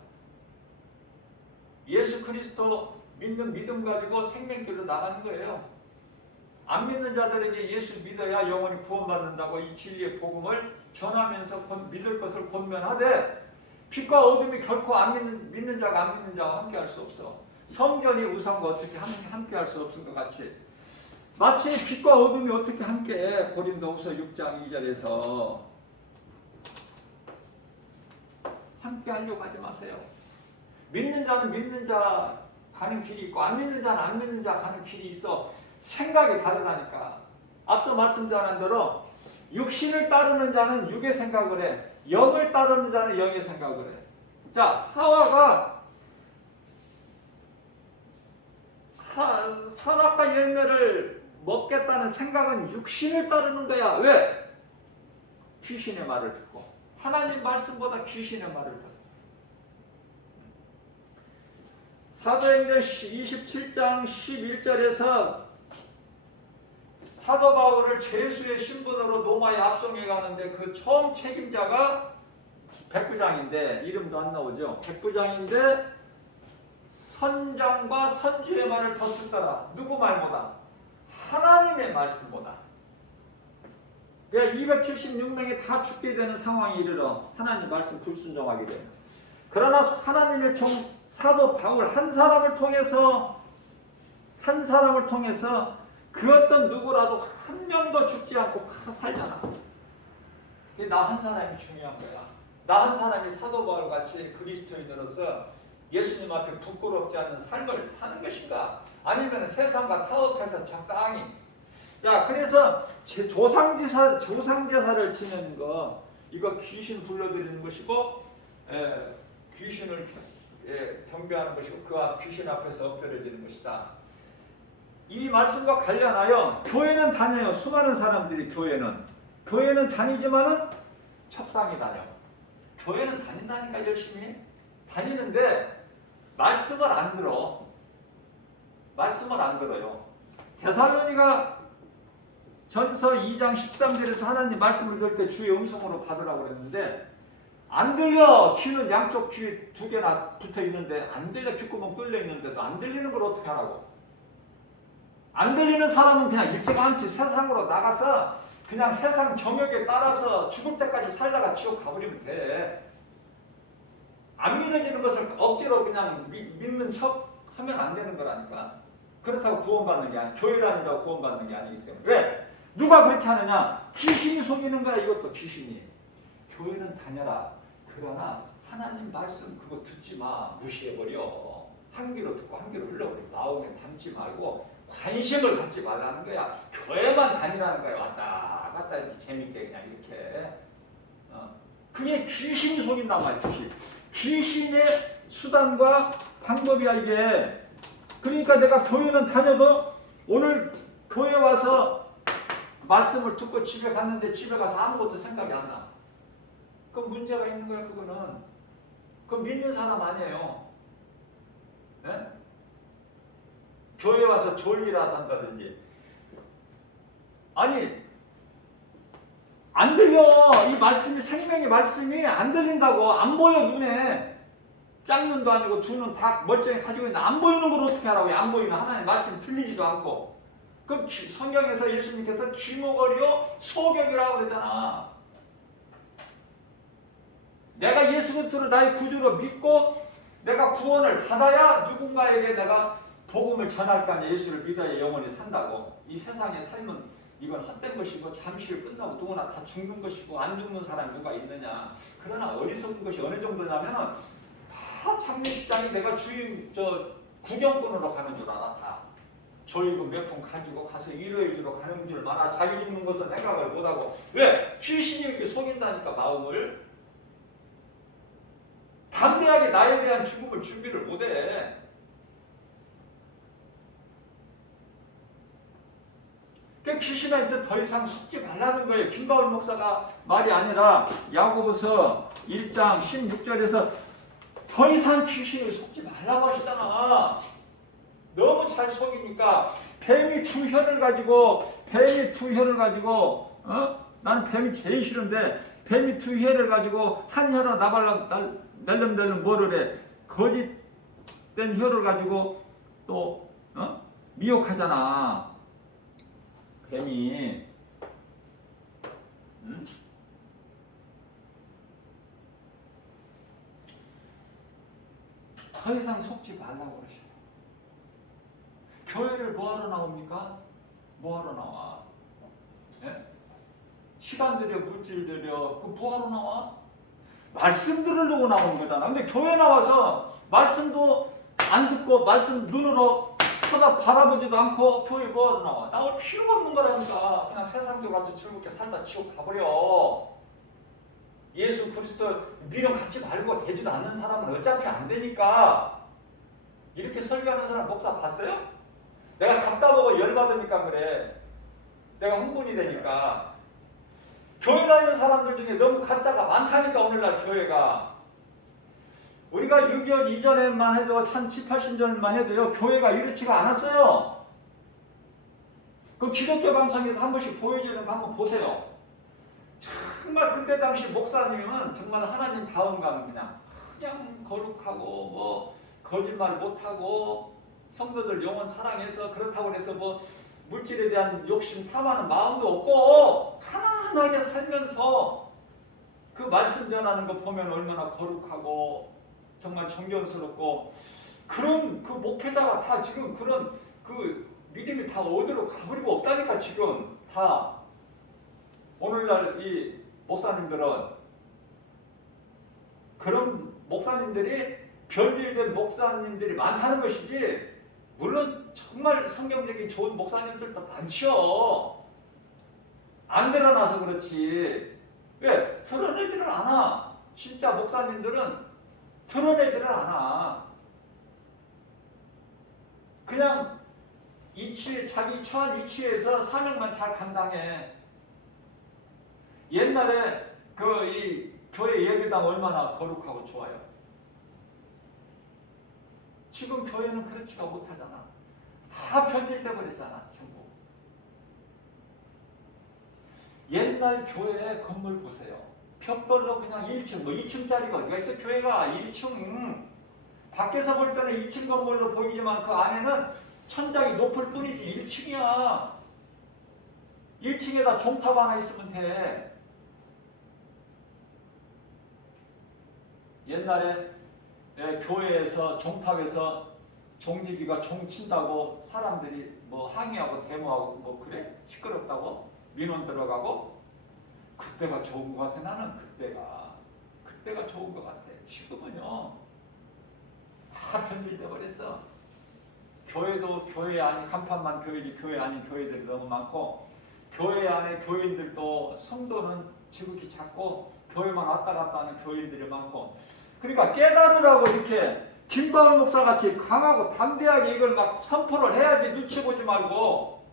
예수 그리스도 믿는 믿음 가지고 생명길로 나가는 거예요. 안 믿는 자들에게 예수 믿어야 영원히 구원받는다고 이 진리의 복음을 전하면서 믿을 것을 권면하되 빛과 어둠이 결코 믿는 자가 안 믿는 자와 함께 할 수 없어. 성전이 우상과 어떻게 함께 할 수 없을 것 같이 마치 빛과 어둠이 어떻게 함께해. 고린도후서 6장 2절에서 함께 하려고 하지 마세요. 믿는 자는 믿는 자 가는 길이 있고 안 믿는 자는 안 믿는 자 가는 길이 있어. 생각이 다르다니까. 앞서 말씀드린 대로 육신을 따르는 자는 육의 생각을 해. 영을 따르는 자는 영의 생각을 해. 자, 하와가 선악과 열매를 먹겠다는 생각은 육신을 따르는 거야. 왜? 귀신의 말을 듣고. 하나님 말씀보다 귀신의 말을 듣고. 사도행전 27장 11절에서 사도 바울을 죄수의 신분으로 로마에 압송해 가는데 그 처음 책임자가 백부장인데, 이름도 안 나오죠. 백부장인데 선장과 선주의 말을 더 듣더라. 누구 말보다? 하나님의 말씀보다. 그러니까 276명이 다 죽게 되는 상황에 이르러 하나님 말씀 불순종하게 돼요. 그러나 하나님의 종 사도 바울 한 사람을 통해서 그 어떤 누구라도 한 명도 죽지 않고 살잖아. 나 한 사람이 중요한 거야. 나 한 사람이 사도 바울 같이 그리스도인으로서 예수님 앞에 부끄럽지 않는 삶을 사는 것인가? 아니면 세상과 타협해서 적당히. 그래서 조상제사를 지내는 거, 이거 귀신 불러들이는 것이고, 귀신을 경배하는 것이고, 그 귀신 앞에서 엎드려지는 것이다. 이 말씀과 관련하여 교회는 다녀요. 수많은 사람들이 교회는 다니지만은 적당히 다녀. 교회는 다닌다니까 열심히 다니는데 말씀을 안 들어요. 데살로니가 전서 2장 13절에서 하나님 말씀을 들을 때 주의 음성으로 받으라고 그랬는데 안 들려. 귀는 양쪽 귀 두 개나 붙어 있는데 안 들려. 귓구멍 뚫려 있는데도 안 들리는 걸 어떻게 하라고? 안 들리는 사람은 그냥 일찌감치 세상으로 나가서 그냥 세상 정욕에 따라서 죽을 때까지 살다가 지옥 가버리면 돼. 안 믿어지는 것을 억지로 그냥 믿는 척 하면 안 되는 거라니까. 그렇다고 구원받는 게 교회를 다닌다고 구원받는 게 아니기 때문에. 왜? 누가 그렇게 하느냐? 귀신이 속이는 거야. 이것도 귀신이. 교회는 다녀라. 그러나 하나님 말씀 그거 듣지 마. 무시해버려. 한 귀로 듣고 한 귀로 흘러버려. 마음에 담지 말고 관심을 갖지 말라는 거야. 교회만 다니라는 거야. 왔다 갔다 이렇게 재밌게 그냥 이렇게. 그게 귀신이 속인단 말이야. 귀신의 수단과 방법이야 이게. 그러니까 내가 교회는 다녀도 오늘 교회 와서 말씀을 듣고 집에 갔는데 집에 가서 아무것도 생각이 안 나. 그럼 문제가 있는 거야. 그거는. 그럼 믿는 사람 아니에요. 네? 교회 와서 졸리라 한다든지. 아니 안 들려. 이 말씀이 생명의 말씀이 안 들린다고. 안 보여 눈에. 짝눈도 아니고 두 눈 다 멀쩡히 가지고 있는데 안 보이는 걸 어떻게 하라고. 안 보이는 하나님 말씀 들리지도 않고. 그럼 성경에서 예수님께서 귀머거리요 소경이라고 그러잖아. 내가 예수 그리스도를 나의 구주로 믿고 내가 구원을 받아야 누군가에게 내가 복음을 전할 거 아니야. 예수를 믿어야 영원히 산다고. 이 세상의 삶은 이건 헛된 것이고 잠시 후에 끝나고 누구나 다 죽는 것이고 안 죽는 사람이 누가 있느냐. 그러나 어리석은 것이 어느 정도냐면은 다 장례식장에 내가 구경꾼으로 가는 줄 알아. 다 조이금 몇 푼 가지고 가서 위로해주러 가는 줄 알아. 자기 죽는 것은 생각을 못하고. 왜? 귀신이 이렇게 속인다니까 마음을. 담대하게 나에 대한 죽음을 준비를 못해. 그 귀신한테 더 이상 속지 말라는 거예요. 김바울 목사가 말이 아니라 야고보서 1장 16절에서 더 이상 귀신을 속지 말라고 하시잖아. 너무 잘 속이니까 뱀이 두 혀를 가지고 나는 뱀이 제일 싫은데 뱀이 두 혀를 가지고 한 혀로 낼름낼름 뭐를 해. 거짓된 혀를 가지고 또 미혹하잖아. 뱀이. 더 이상 속지 말라고 그러셔. 교회를 뭐하러 나옵니까? 뭐하러 나와? 예? 시간 들여 물질 들여 그 뭐하러 나와? 말씀 들으려고 나오는 거잖아. 근데 교회 나와서 말씀도 안 듣고 말씀 눈으로 쳐다 바라보지도 않고 교회 뭐하러 나와? 나올 필요가 없는 거라니까. 그냥 세상적으로 가서 즐겁게 살다 지옥 가버려. 예수 그리스도 미련 갖지 말고 되지도 않는 사람은 어차피 안 되니까. 이렇게 설교하는 사람 목사 봤어요? 내가 답답하고 열받으니까 그래. 내가 흥분이 되니까. 교회 다니는 사람들 중에 너무 가짜가 많다니까. 오늘날 교회가 우리가 6.25 이전에만 해도 한 7, 80년만 해도요 교회가 이렇지가 않았어요. 그 기독교 방송에서 한 번씩 보여주는 거 한번 보세요. 정말 그때 당시 목사님은 정말 하나님다운가 그냥 거룩하고 뭐 거짓말 못하고 성도들 영혼 사랑해서 그렇다고 해서 뭐 물질에 대한 욕심 탐하는 마음도 없고 편안하게 살면서 그 말씀 전하는 거 보면 얼마나 거룩하고 정말 존경스럽고 그런 그 목회자가 다 지금 그런 그 믿음이 다 어디로 가버리고 없다니까 지금 다 오늘날 이 목사님들은 그런 목사님들이 별일된 목사님들이 많다는 것이지 물론 정말 성경적인 좋은 목사님들도 많죠. 안 드러나서 그렇지. 왜? 드러내지를 않아. 진짜 목사님들은 드러내지를 않아. 그냥 자기 처한 위치에서 사명만 잘 감당해. 옛날에 이 교회 예배당 얼마나 거룩하고 좋아요. 지금 교회는 그렇지가 못하잖아. 다 변질돼 버렸잖아, 전부. 옛날 교회 건물 보세요. 벽돌로 그냥 1층, 뭐 2층짜리가 어디가 있어? 교회가 1층. 밖에서 볼 때는 2층 건물로 보이지만 그 안에는 천장이 높을 뿐이지 1층이야. 1층에다 종탑 하나 있으면 돼. 옛날에 교회에서 종탑에서 종지기가 종 친다고 사람들이 뭐 항의하고 데모하고 뭐 그래? 시끄럽다고? 민원 들어가고? 그때가 좋은 것 같아. 나는 그때가 좋은 것 같아. 지금은요 다 변질돼 버렸어. 교회도 교회 아닌 간판만 교회지 교회 아닌 교회들이 너무 많고 교회 안에 교인들도 성도는 지극히 작고 교회만 왔다 갔다 하는 교인들이 많고 그러니까 깨달으라고 이렇게 김바울 목사 같이 강하고 담대하게 이걸 막 선포를 해야지 눈치 보지 말고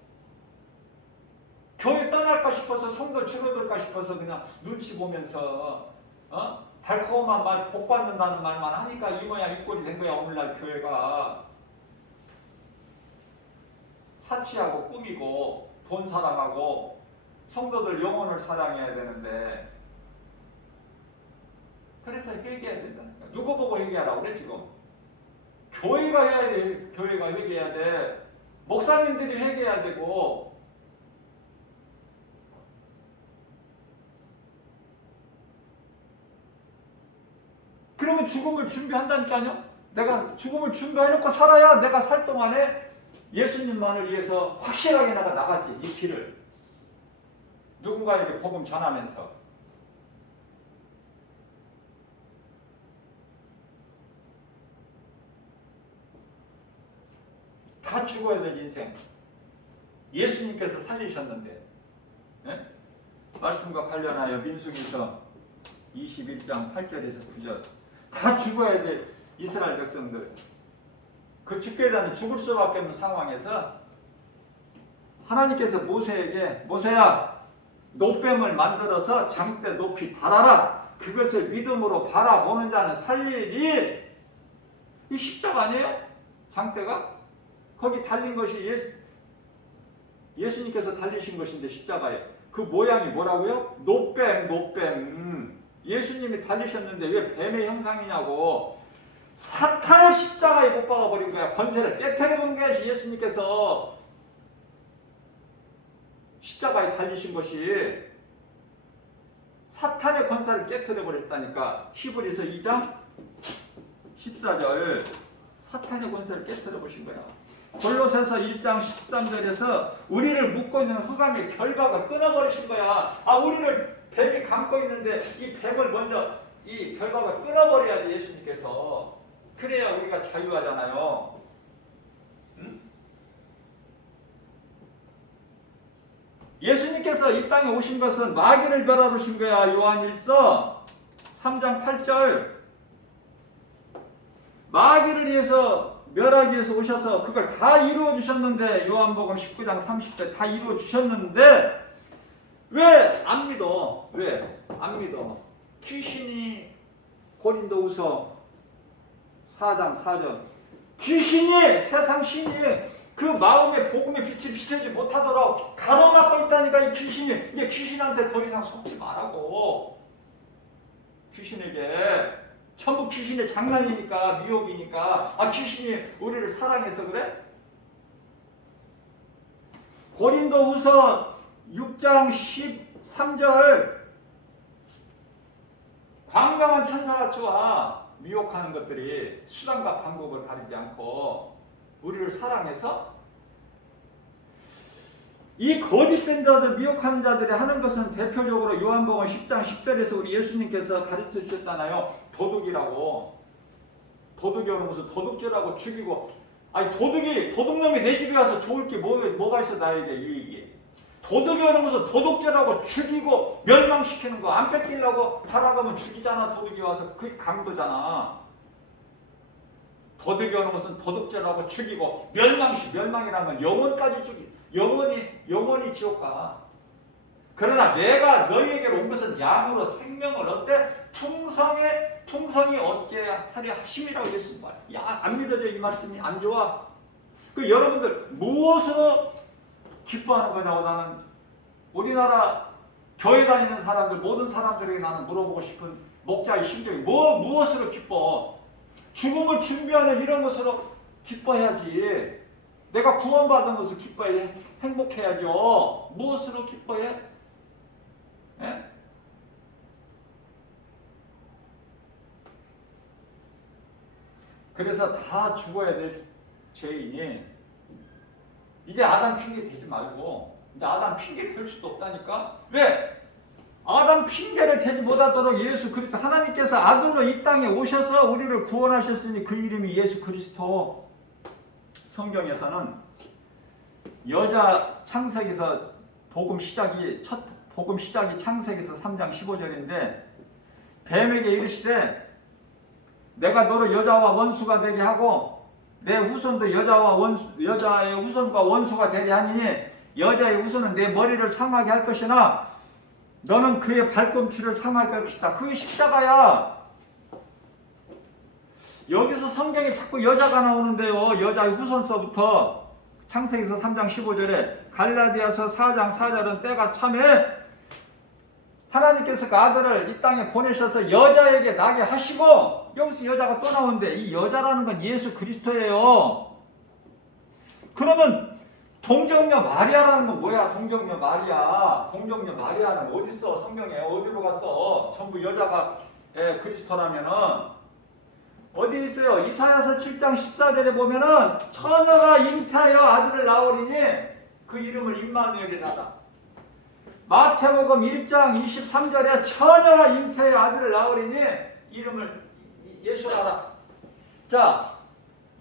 교회 떠날까 싶어서 성도 줄어들까 싶어서 그냥 눈치 보면서 달콤한 말 복 받는다는 말만 하니까 이 모양 이 꼴이 된 거야. 오늘날 교회가 사치하고 꾸미고 돈 사랑하고 성도들 영혼을 사랑해야 되는데 그래서 회개해야 된다니까. 누구 보고 회개하라고 그래 지금? 교회가 해야 돼. 교회가 회개해야 돼. 목사님들이 회개해야 되고 그러면 죽음을 준비한다니까요. 내가 죽음을 준비해놓고 살아야 내가 살 동안에 예수님만을 위해서 확실하게 나가지. 이 길을 누군가에게 복음 전하면서 다 죽어야 될 인생. 예수님께서 살리셨는데 네? 말씀과 관련하여 민수기서 21장 8절에서 9절 다 죽어야 될 이스라엘 백성들 그 죽게 되는 죽을 수밖에 없는 상황에서 하나님께서 모세에게 모세야 노뱀을 만들어서 장대 높이 달아라. 그것을 믿음으로 바라보는 자는 살리리. 이 십자가 아니에요? 장대가? 거기 달린 것이 예수님께서 달리신 것인데 십자가에 그 모양이 뭐라고요? 노뱀. 예수님이 달리셨는데 왜 뱀의 형상이냐고. 사탄을 십자가에 못 박아버린 거야. 권세를 깨트려본 것이 예수님께서 십자가에 달리신 것이 사탄의 권세를 깨트려버렸다니까. 히브리서 2장 14절 사탄의 권세를 깨트려보신 거야. 골로새서 1장 13절에서 우리를 묶고 있는 흑암의 결박을 끊어버리신 거야. 우리를 뱀이 감고 있는데 이 뱀을 먼저 이 결박을 끊어버려야 돼. 예수님께서. 그래야 우리가 자유하잖아요. 응? 예수님께서 이 땅에 오신 것은 마귀를 멸하러 오신 거야. 요한일서 3장 8절 마귀를 위해서 멸하기 위해서 오셔서 그걸 다 이루어 주셨는데 요한복음 19장 30절 다 이루어 주셨는데 왜 안 믿어? 왜 안 믿어? 귀신이 고린도후서 4장 4절. 귀신이 세상 신이 그 마음에 복음의 빛이 비추지 못하도록 가로막고 있다니까 이 귀신이. 이게 귀신한테 더 이상 속지 말라고. 귀신에게 전부 귀신의 장난이니까 미혹이니까. 아 귀신이 우리를 사랑해서 그래? 고린도후서 6장 13절 광명한 천사같이 와 미혹하는 것들이 수단과 방법을 가리지 않고 우리를 사랑해서 이 거짓된 자들 미혹하는 자들이 하는 것은 대표적으로 요한복음 10장 10절에서 우리 예수님께서 가르쳐 주셨잖아요. 도둑이라고. 도둑이 오는 것은 도둑질하고 죽이고. 아니 도둑놈이 내 집에 와서 좋을 게 뭐가 있어 나에게 유익이. 도둑이 오는 것은 도둑질하고 죽이고 멸망시키는 거. 안 뺏기려고 살아가면 죽이잖아. 도둑이 와서 그게 강도잖아. 도둑이 오는 것은 도둑질하고 죽이고 멸망이라는 건 영혼까지 죽이. 영원히 지옥 가. 그러나 내가 너희에게로 온 것은 양으로 생명을 얻되 풍성히 얻게 하려 하심이라고 예수님 말. 안 믿어져 이 말씀이? 안 좋아? 그 여러분들 무엇으로 기뻐하는 거냐고 나는 우리나라 교회 다니는 사람들 모든 사람들에게 나는 물어보고 싶은 목자의 심정이 무엇으로 기뻐? 죽음을 준비하는 이런 것으로 기뻐해야지. 내가 구원받은 것을 기뻐해. 행복해야죠. 무엇으로 기뻐해? 예? 그래서 다 죽어야 될 죄인이 이제 아담 핑계 대지 말고 이제 아담 핑계 댈 수도 없다니까. 왜? 아담 핑계를 대지 못하도록 예수 그리스도 하나님께서 아들로 이 땅에 오셔서 우리를 구원하셨으니 그 이름이 예수 그리스도. 성경에서는 여자 창세기에서 첫 복음 시작이 창세기에서 3장 15절인데 뱀에게 이르시되 내가 너를 여자와 원수가 되게 하고 내 후손도 여자의 후손과 원수가 되게 하니니 여자의 후손은 내 머리를 상하게 할 것이나 너는 그의 발꿈치를 상하게 할 것이다. 그게 십자가야. 여기서 성경에 자꾸 여자가 나오는데요. 여자의 후손서부터 창세기서 3장 15절에 갈라디아서 4장 4절은 때가 참에 하나님께서 그 아들을 이 땅에 보내셔서 여자에게 나게 하시고 여기서 여자가 또 나오는데 이 여자라는 건 예수 그리스도예요. 그러면 동정녀 마리아라는 건 뭐야? 동정녀 마리아는 어디 있어? 성경에 어디로 갔어? 전부 여자가 그리스도라면은 어디 있어요? 이사야서 7장 14절에 보면은 처녀가 잉태하여 아들을 낳으리니 그 이름을 임마누엘이라 하다. 마태복음 1장 23절에 처녀가 잉태하여 아들을 낳으리니 이름을 예수라 하라. 자,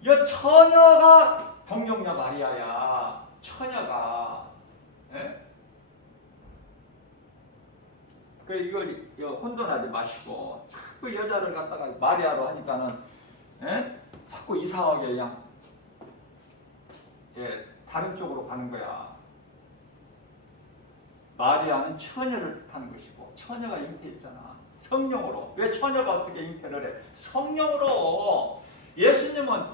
이 처녀가 동정녀 마리아야. 처녀가. 예? 이걸 혼돈하지 마시고 자꾸 여자를 갖다가 마리아로 하니까는 자꾸 이상하게 그냥 다른 쪽으로 가는 거야. 마리아는 처녀를 뜻하는 것이고 처녀가 잉태했잖아. 성령으로. 왜 처녀가 어떻게 잉태를 해? 성령으로. 예수님은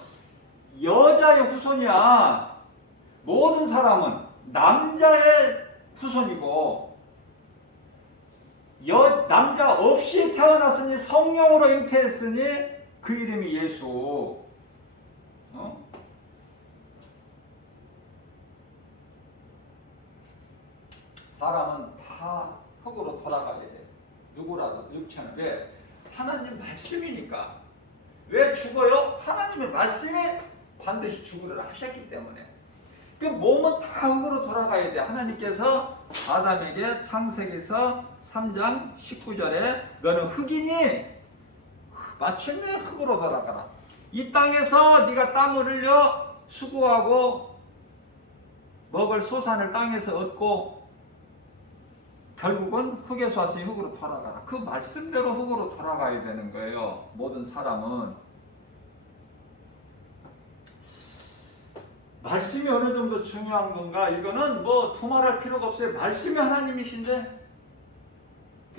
여자의 후손이야. 모든 사람은 남자의 후손이고 남자 없이 태어났으니 성령으로 잉태했으니 그 이름이 예수. 사람은 다 흙으로 돌아가야 돼. 누구라도 육체는. 왜? 하나님 말씀이니까. 왜 죽어요? 하나님의 말씀에 반드시 죽으리라 하셨기 때문에. 그 몸은 다 흙으로 돌아가야 돼. 하나님께서 아담에게 창세기에서 3장 19절에 너는 흙이니 마침내 흙으로 돌아가라. 이 땅에서 네가 땀을 흘려 수고하고 먹을 소산을 땅에서 얻고 결국은 흙에서 왔으니 흙으로 돌아가라. 그 말씀대로 흙으로 돌아가야 되는 거예요. 모든 사람은. 말씀이 어느 정도 중요한 건가? 이거는 뭐 두말할 필요가 없어요. 말씀이 하나님이신데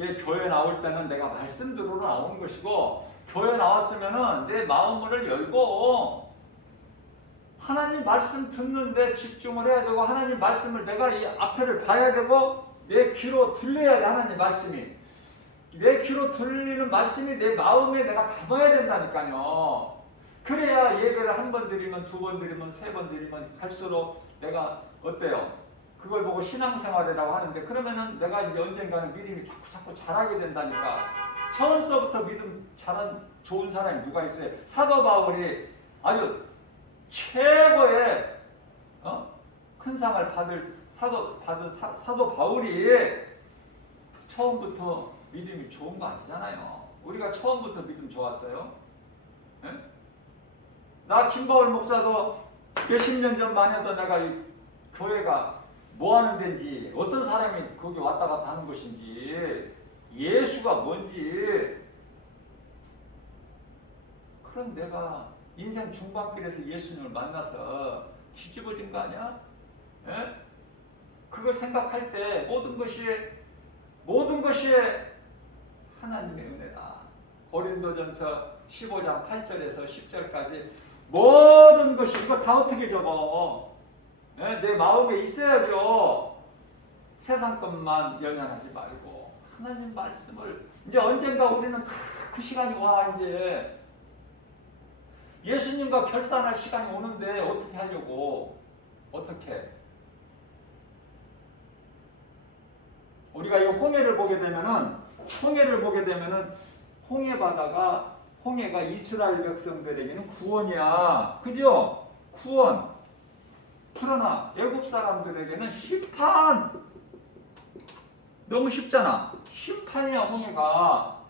교회 나올 때는 내가 말씀 들으러 나오는 것이고, 교회 나왔으면은 내 마음을 열고 하나님 말씀 듣는데 집중을 해야 되고, 하나님 말씀을 내가 이 앞에를 봐야 되고, 내 귀로 들려야 돼. 하나님 말씀이 내 귀로 들리는 말씀이 내 마음에 내가 담아야 된다니까요. 그래야 예배를 한 번 드리면, 두 번 드리면, 세 번 드리면 갈수록 내가 어때요? 그걸 보고 신앙생활이라고 하는데, 그러면은 내가 이제 언젠가는 믿음이 자꾸 자라게 된다니까. 처음서부터 믿음 잘한 좋은 사람이 누가 있어요? 사도 바울이 아주 최고의 큰 상을 받은 사도 바울이 처음부터 믿음이 좋은 거 아니잖아요. 우리가 처음부터 믿음 좋았어요? 네? 나 김바울 목사도 몇십 년 전만 해도 내가 이 교회가 뭐 하는 데인지, 어떤 사람이 거기 왔다 갔다 하는 것인지, 예수가 뭔지, 그런 내가 인생 중반길에서 예수님을 만나서 뒤집어진 거 아니야? 예? 그걸 생각할 때 모든 것이 하나님의 은혜다. 고린도전서 15장 8절에서 10절까지 모든 것이, 이거 다 어떻게 적어? 예? 내 마음에 있어야죠. 세상 것만 연연하지 말고 하나님 말씀을, 이제 언젠가 우리는 그 시간이 와. 이제 예수님과 결산할 시간이 오는데 어떻게 하려고? 어떻게? 우리가 이 홍해를 보게 되면은 홍해 바다가, 홍해가 이스라엘 백성들에게는 구원이야. 그죠? 구원. 그러나 애굽 사람들에게는 심판. 너무 쉽잖아. 심판이야, 홍해가.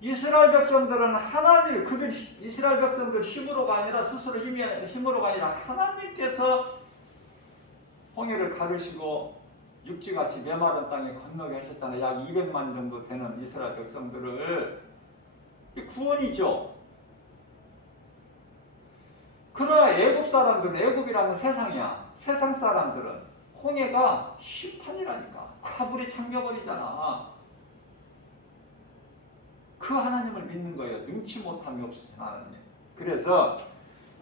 이스라엘 백성들은 하나님, 그들 이스라엘 백성들 힘으로가 아니라, 스스로 힘으로가 아니라 하나님께서 홍해를 가르시고 육지같이 메마른 땅에 건너게 하셨잖아요. 약 200만 정도 되는 이스라엘 백성들을. 이게 구원이죠. 그러나 애굽 사람들은, 애굽이라는 세상이야. 세상 사람들은 홍해가 심판이라니까. 가불이 잠겨버리잖아. 그 하나님을 믿는 거예요. 능치 못함이 없으신 하나님. 그래서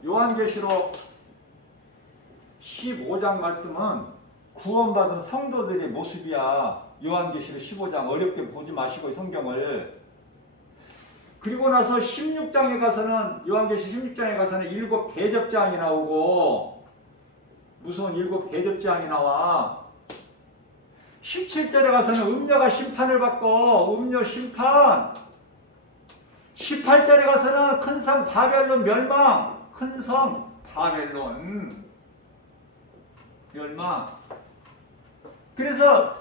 요한계시록 15장 말씀은 구원받은 성도들의 모습이야. 요한계시록 15장 어렵게 보지 마시고 성경을. 그리고 나서 16장에 가서는, 요한계시록 16장에 가서는 7 대접장이 나오고, 무서운 7 대접장이 나와. 17절에 가서는 음녀가 심판을 받고, 음녀 심판. 18절에 가서는 큰 성 바벨론 멸망. 큰 성 바벨론 멸망. 그래서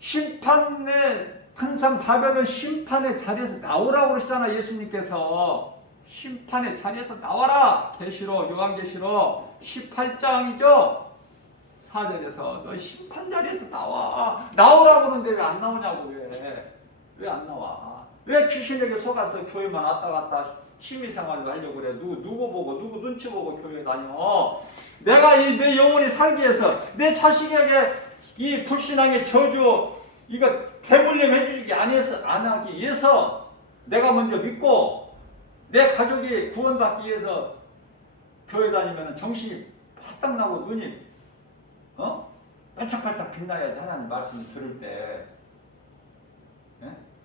심판의, 큰 성 바벨론 심판의 자리에서 나오라고 그러시잖아. 예수님께서 심판의 자리에서 나와라. 계시록, 요한계시록 18장이죠 4절에서 너 심판 자리에서 나오라고 하는데 왜 안 나오냐고. 왜 안 나와? 왜 귀신에게 속아서 교회만 왔다 갔다 취미생활을 하려고 그래? 누구 보고, 누구 눈치 보고 교회 다녀? 내가 내 영혼이 살기 위해서, 내 자식에게 이 불신앙의 저주, 이거 대물림 해주기 안 하기 위해서 내가 먼저 믿고, 내 가족이 구원받기 위해서 교회 다니면 정신이 바짝 나고 눈이 반짝반짝 빛나야지. 하나님 말씀을 들을 때.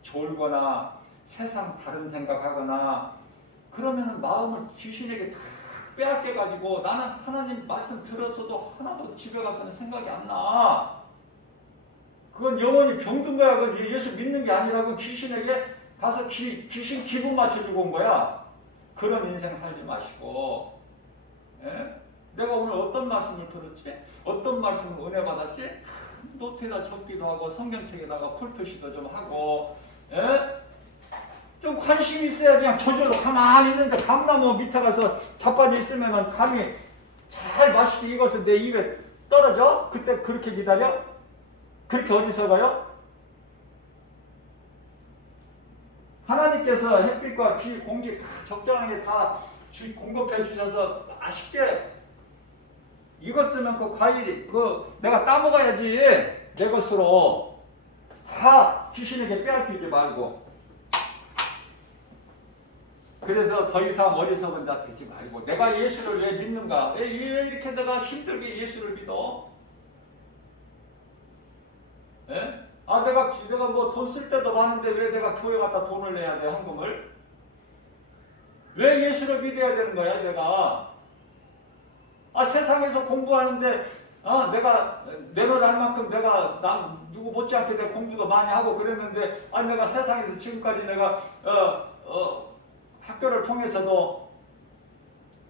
졸거나 세상 다른 생각하거나 그러면은 마음을 귀신에게 다 빼앗겨가지고, 나는 하나님 말씀 들었어도 하나도 집에 가서는 생각이 안 나. 그건 영혼이 병든 거야. 그건 예수 믿는 게 아니라 그 귀신에게 가서 귀신 기분 맞춰주고 온 거야. 그런 인생 살지 마시고. 내가 오늘 어떤 말씀을 들었지? 어떤 말씀을 은혜 받았지? 노트에다 적기도 하고 성경책에다가 풀표시도 좀 하고, 좀 관심이 있어야. 그냥 저절로 가만히 있는데 감나무 밑에 가서 자빠져 있으면 감이 잘 맛있게 익어서 내 입에 떨어져? 그때 그렇게 기다려? 그렇게 어디서가요? 하나님께서 햇빛과 비, 공기 다 적절하게 다 공급해 주셔서 맛있게 익었으면 그 과일이, 내가 따먹어야지. 내 것으로. 다 귀신에게 빼앗기지 말고, 그래서 더 이상 어리석은 자 되지 말고, 내가 예수를 왜 믿는가? 왜 이렇게 내가 힘들게 예수를 믿어? 예? 아, 내가 뭐 돈 쓸 때도 많은데 왜 내가 교회 갖다 돈을 내야 돼, 헌금을? 왜 예수를 믿어야 되는 거야, 내가? 아, 세상에서 공부하는데, 내가 내놓을 할 만큼 내가 누구 못지않게 내가 공부도 많이 하고 그랬는데, 내가 세상에서 지금까지 내가 학교를 통해서도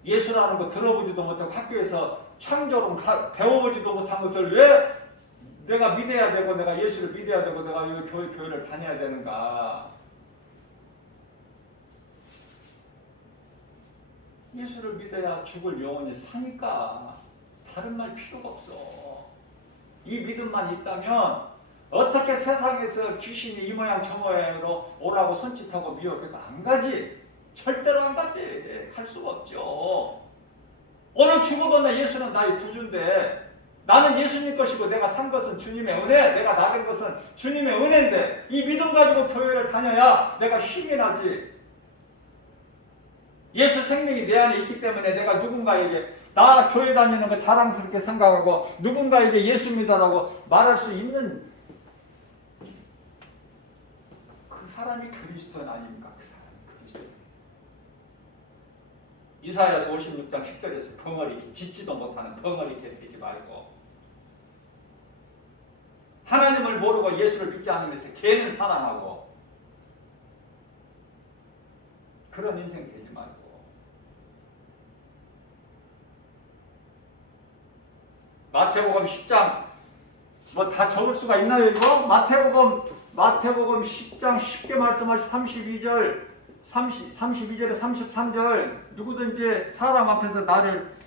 예수라는 거 들어보지도 못하고 학교에서 창조론 배워보지도 못한 것을 왜 내가 믿어야 되고, 내가 예수를 믿어야 되고, 내가 이 교회를 다녀야 되는가? 예수를 믿어야 죽을 영혼이 사니까 다른 말 필요가 없어. 이 믿음만 있다면 어떻게 세상에서 귀신이 이 모양 저 모양으로 오라고 손짓하고 미혹해도 안 가지. 절대로 안 가지. 갈 수가 없죠. 오늘 죽어도 나 예수는 나의 구주인데, 나는 예수님 것이고 내가 산 것은 주님의 은혜, 내가 나된 것은 주님의 은혜인데, 이 믿음 가지고 교회를 다녀야 내가 힘이 나지. 예수 생명이 내 안에 있기 때문에 내가 누군가에게 나 교회 다니는 거 자랑스럽게 생각하고 누군가에게 예수 믿어라고 말할 수 있는 그 사람이 그리스도인 아닙니까? 그 사람이 그리스도인. 이사야서 56장 10절에서 덩어리게 짓지도 못하는 덩어리게 되지 말고, 하나님을 모르고 예수를 믿지 않으면서 걔는 사랑하고, 그런 인생 되지 말고. 마태복음 10장 뭐 다 적을 수가 있나요 이거? 마태복음 10장 10개 말씀하신 32절에 33절, 누구든지 사람 앞에서 나를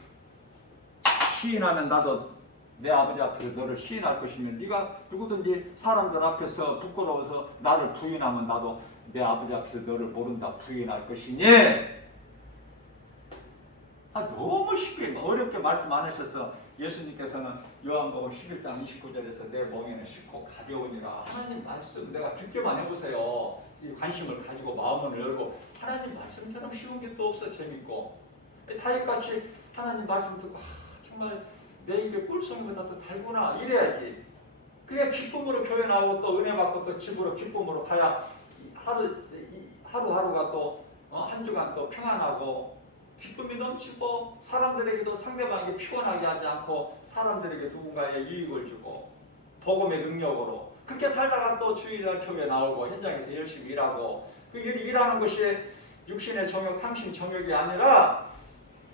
시인하면 나도 내 아버지 앞에서 너를 시인할 것이며, 네가 누구든지 사람들 앞에서 부끄러워서 나를 부인하면 나도 내 아버지 앞에서 너를 모른다 부인할 것이니. 너무 쉽게 어렵게 말씀 안 하셔서 예수님께서는 요한복음 11장 29절에서 내 멍에는 싣고 가벼우니라. 하나님 말씀 내가 듣기만 해보세요. 관심을 가지고 마음을 열고, 하나님 말씀처럼 쉬운 게 또 없어. 재밌고 다윗같이 하나님 말씀 듣고 정말 내 입에 꿀송이보다 더 달구나 이래야지. 그래야 기쁨으로 교회 나오고 또 은혜 받고 또 집으로 기쁨으로 가야 하루하루가 또 한 주간 또 평안하고 기쁨이 넘치고, 사람들에게도 상대방에게 피곤하게 하지 않고 사람들에게 누군가에게 유익을 주고 복음의 능력으로 그렇게 살다가 또 주일날 교회 나오고 현장에서 열심히 일하고, 그 일하는 것이 육신의 정욕, 탐심 정욕이 아니라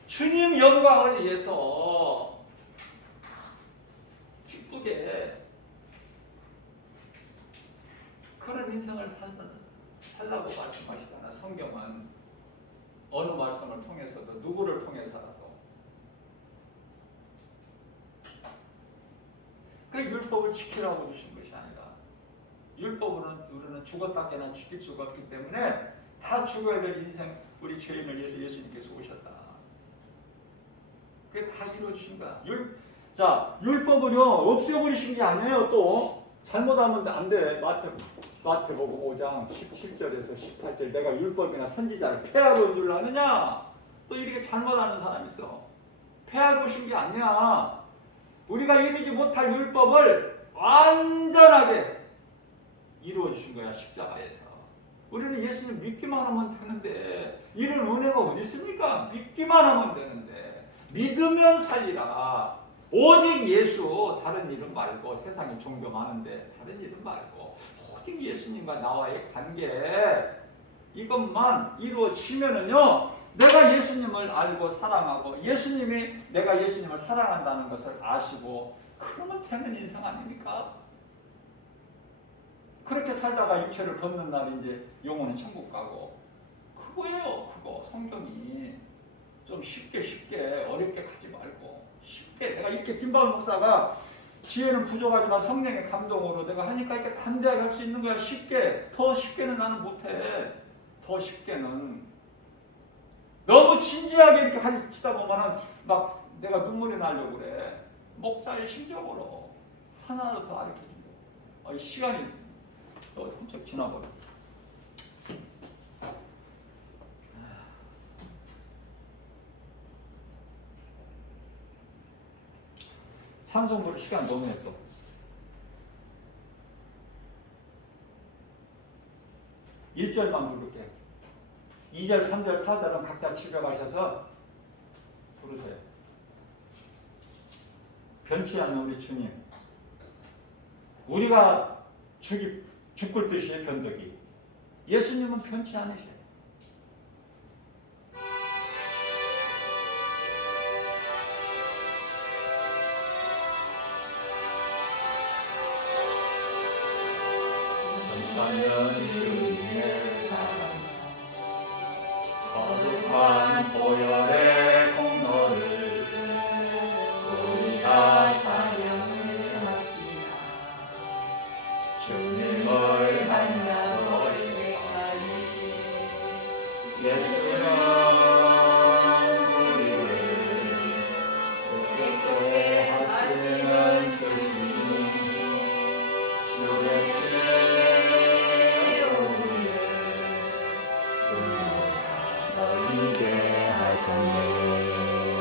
주님 영광을 위해서 기쁘게 그런 인생을 살라고 말씀하시잖아. 성경은 어느 말씀을 통해서도 누구를 통해서라도. 그 율법을 지키라고 주신 것이 아니라, 율법으로는 우리는 죽었다 깨나 지킬 수가 없기 때문에 다 죽어야 될 인생, 우리 죄인을 위해서 예수님께서 오셨다. 그게 다 이루어주신 거야. 율법은요 없애버리신 게 아니에요. 또 잘못하면 안 돼. 마태복음 5장 17절에서 18절, 내가 율법이나 선지자를 폐하러 온 줄 아느냐? 또 이렇게 잘못하는 사람이 있어. 폐하러 오신 게 아니야. 우리가 이루지 못할 율법을 완전하게 이루어 주신 거야, 십자가에서. 우리는 예수님 믿기만 하면 되는데, 이런 은혜가 어디 있습니까? 믿기만 하면 되는데, 믿으면 살리라. 오직 예수, 다른 이름 말고. 세상에 종교 많은데 다른 이름 말고 오직 예수님과 나와의 관계, 이것만 이루어지면은요, 내가 예수님을 알고 사랑하고 내가 예수님을 사랑한다는 것을 아시고, 그러면 되는 인생 아닙니까? 그렇게 살다가 육체를 벗는 날 이제 영혼은 천국 가고, 그거예요. 그거 성경이 좀 쉽게 어렵게 가지 말고 쉽게. 내가 이렇게 김바울 목사가 지혜는 부족하지만 성령의 감동으로 내가 하니까 이렇게 담대하게 할 수 있는 거야. 쉽게. 더 쉽게는 나는 못해. 더 쉽게는 너무 진지하게 이렇게 하다 보면은 막 내가 눈물이 나려고 그래. 목사의 심정으로 하나로 더 가르쳐준다. 시간이 또 훌쩍 지나버려. 찬송 부를 시간 너무 했어. 1절만 부를게. 2절, 3절, 4절은 각자 집에 가셔서 부르세요. 변치 않는 우리 주님. 우리가 죽을 듯이 변덕이. 예수님은 변치 않으셔요. 전사는 주님의 사랑, 거룩한 보혈의 공로를 우리가 사용을 합시다. 주님을 만나볼 때까지 예수는 우리를 그때 하시는 주님, 주의 너희게 하셨네.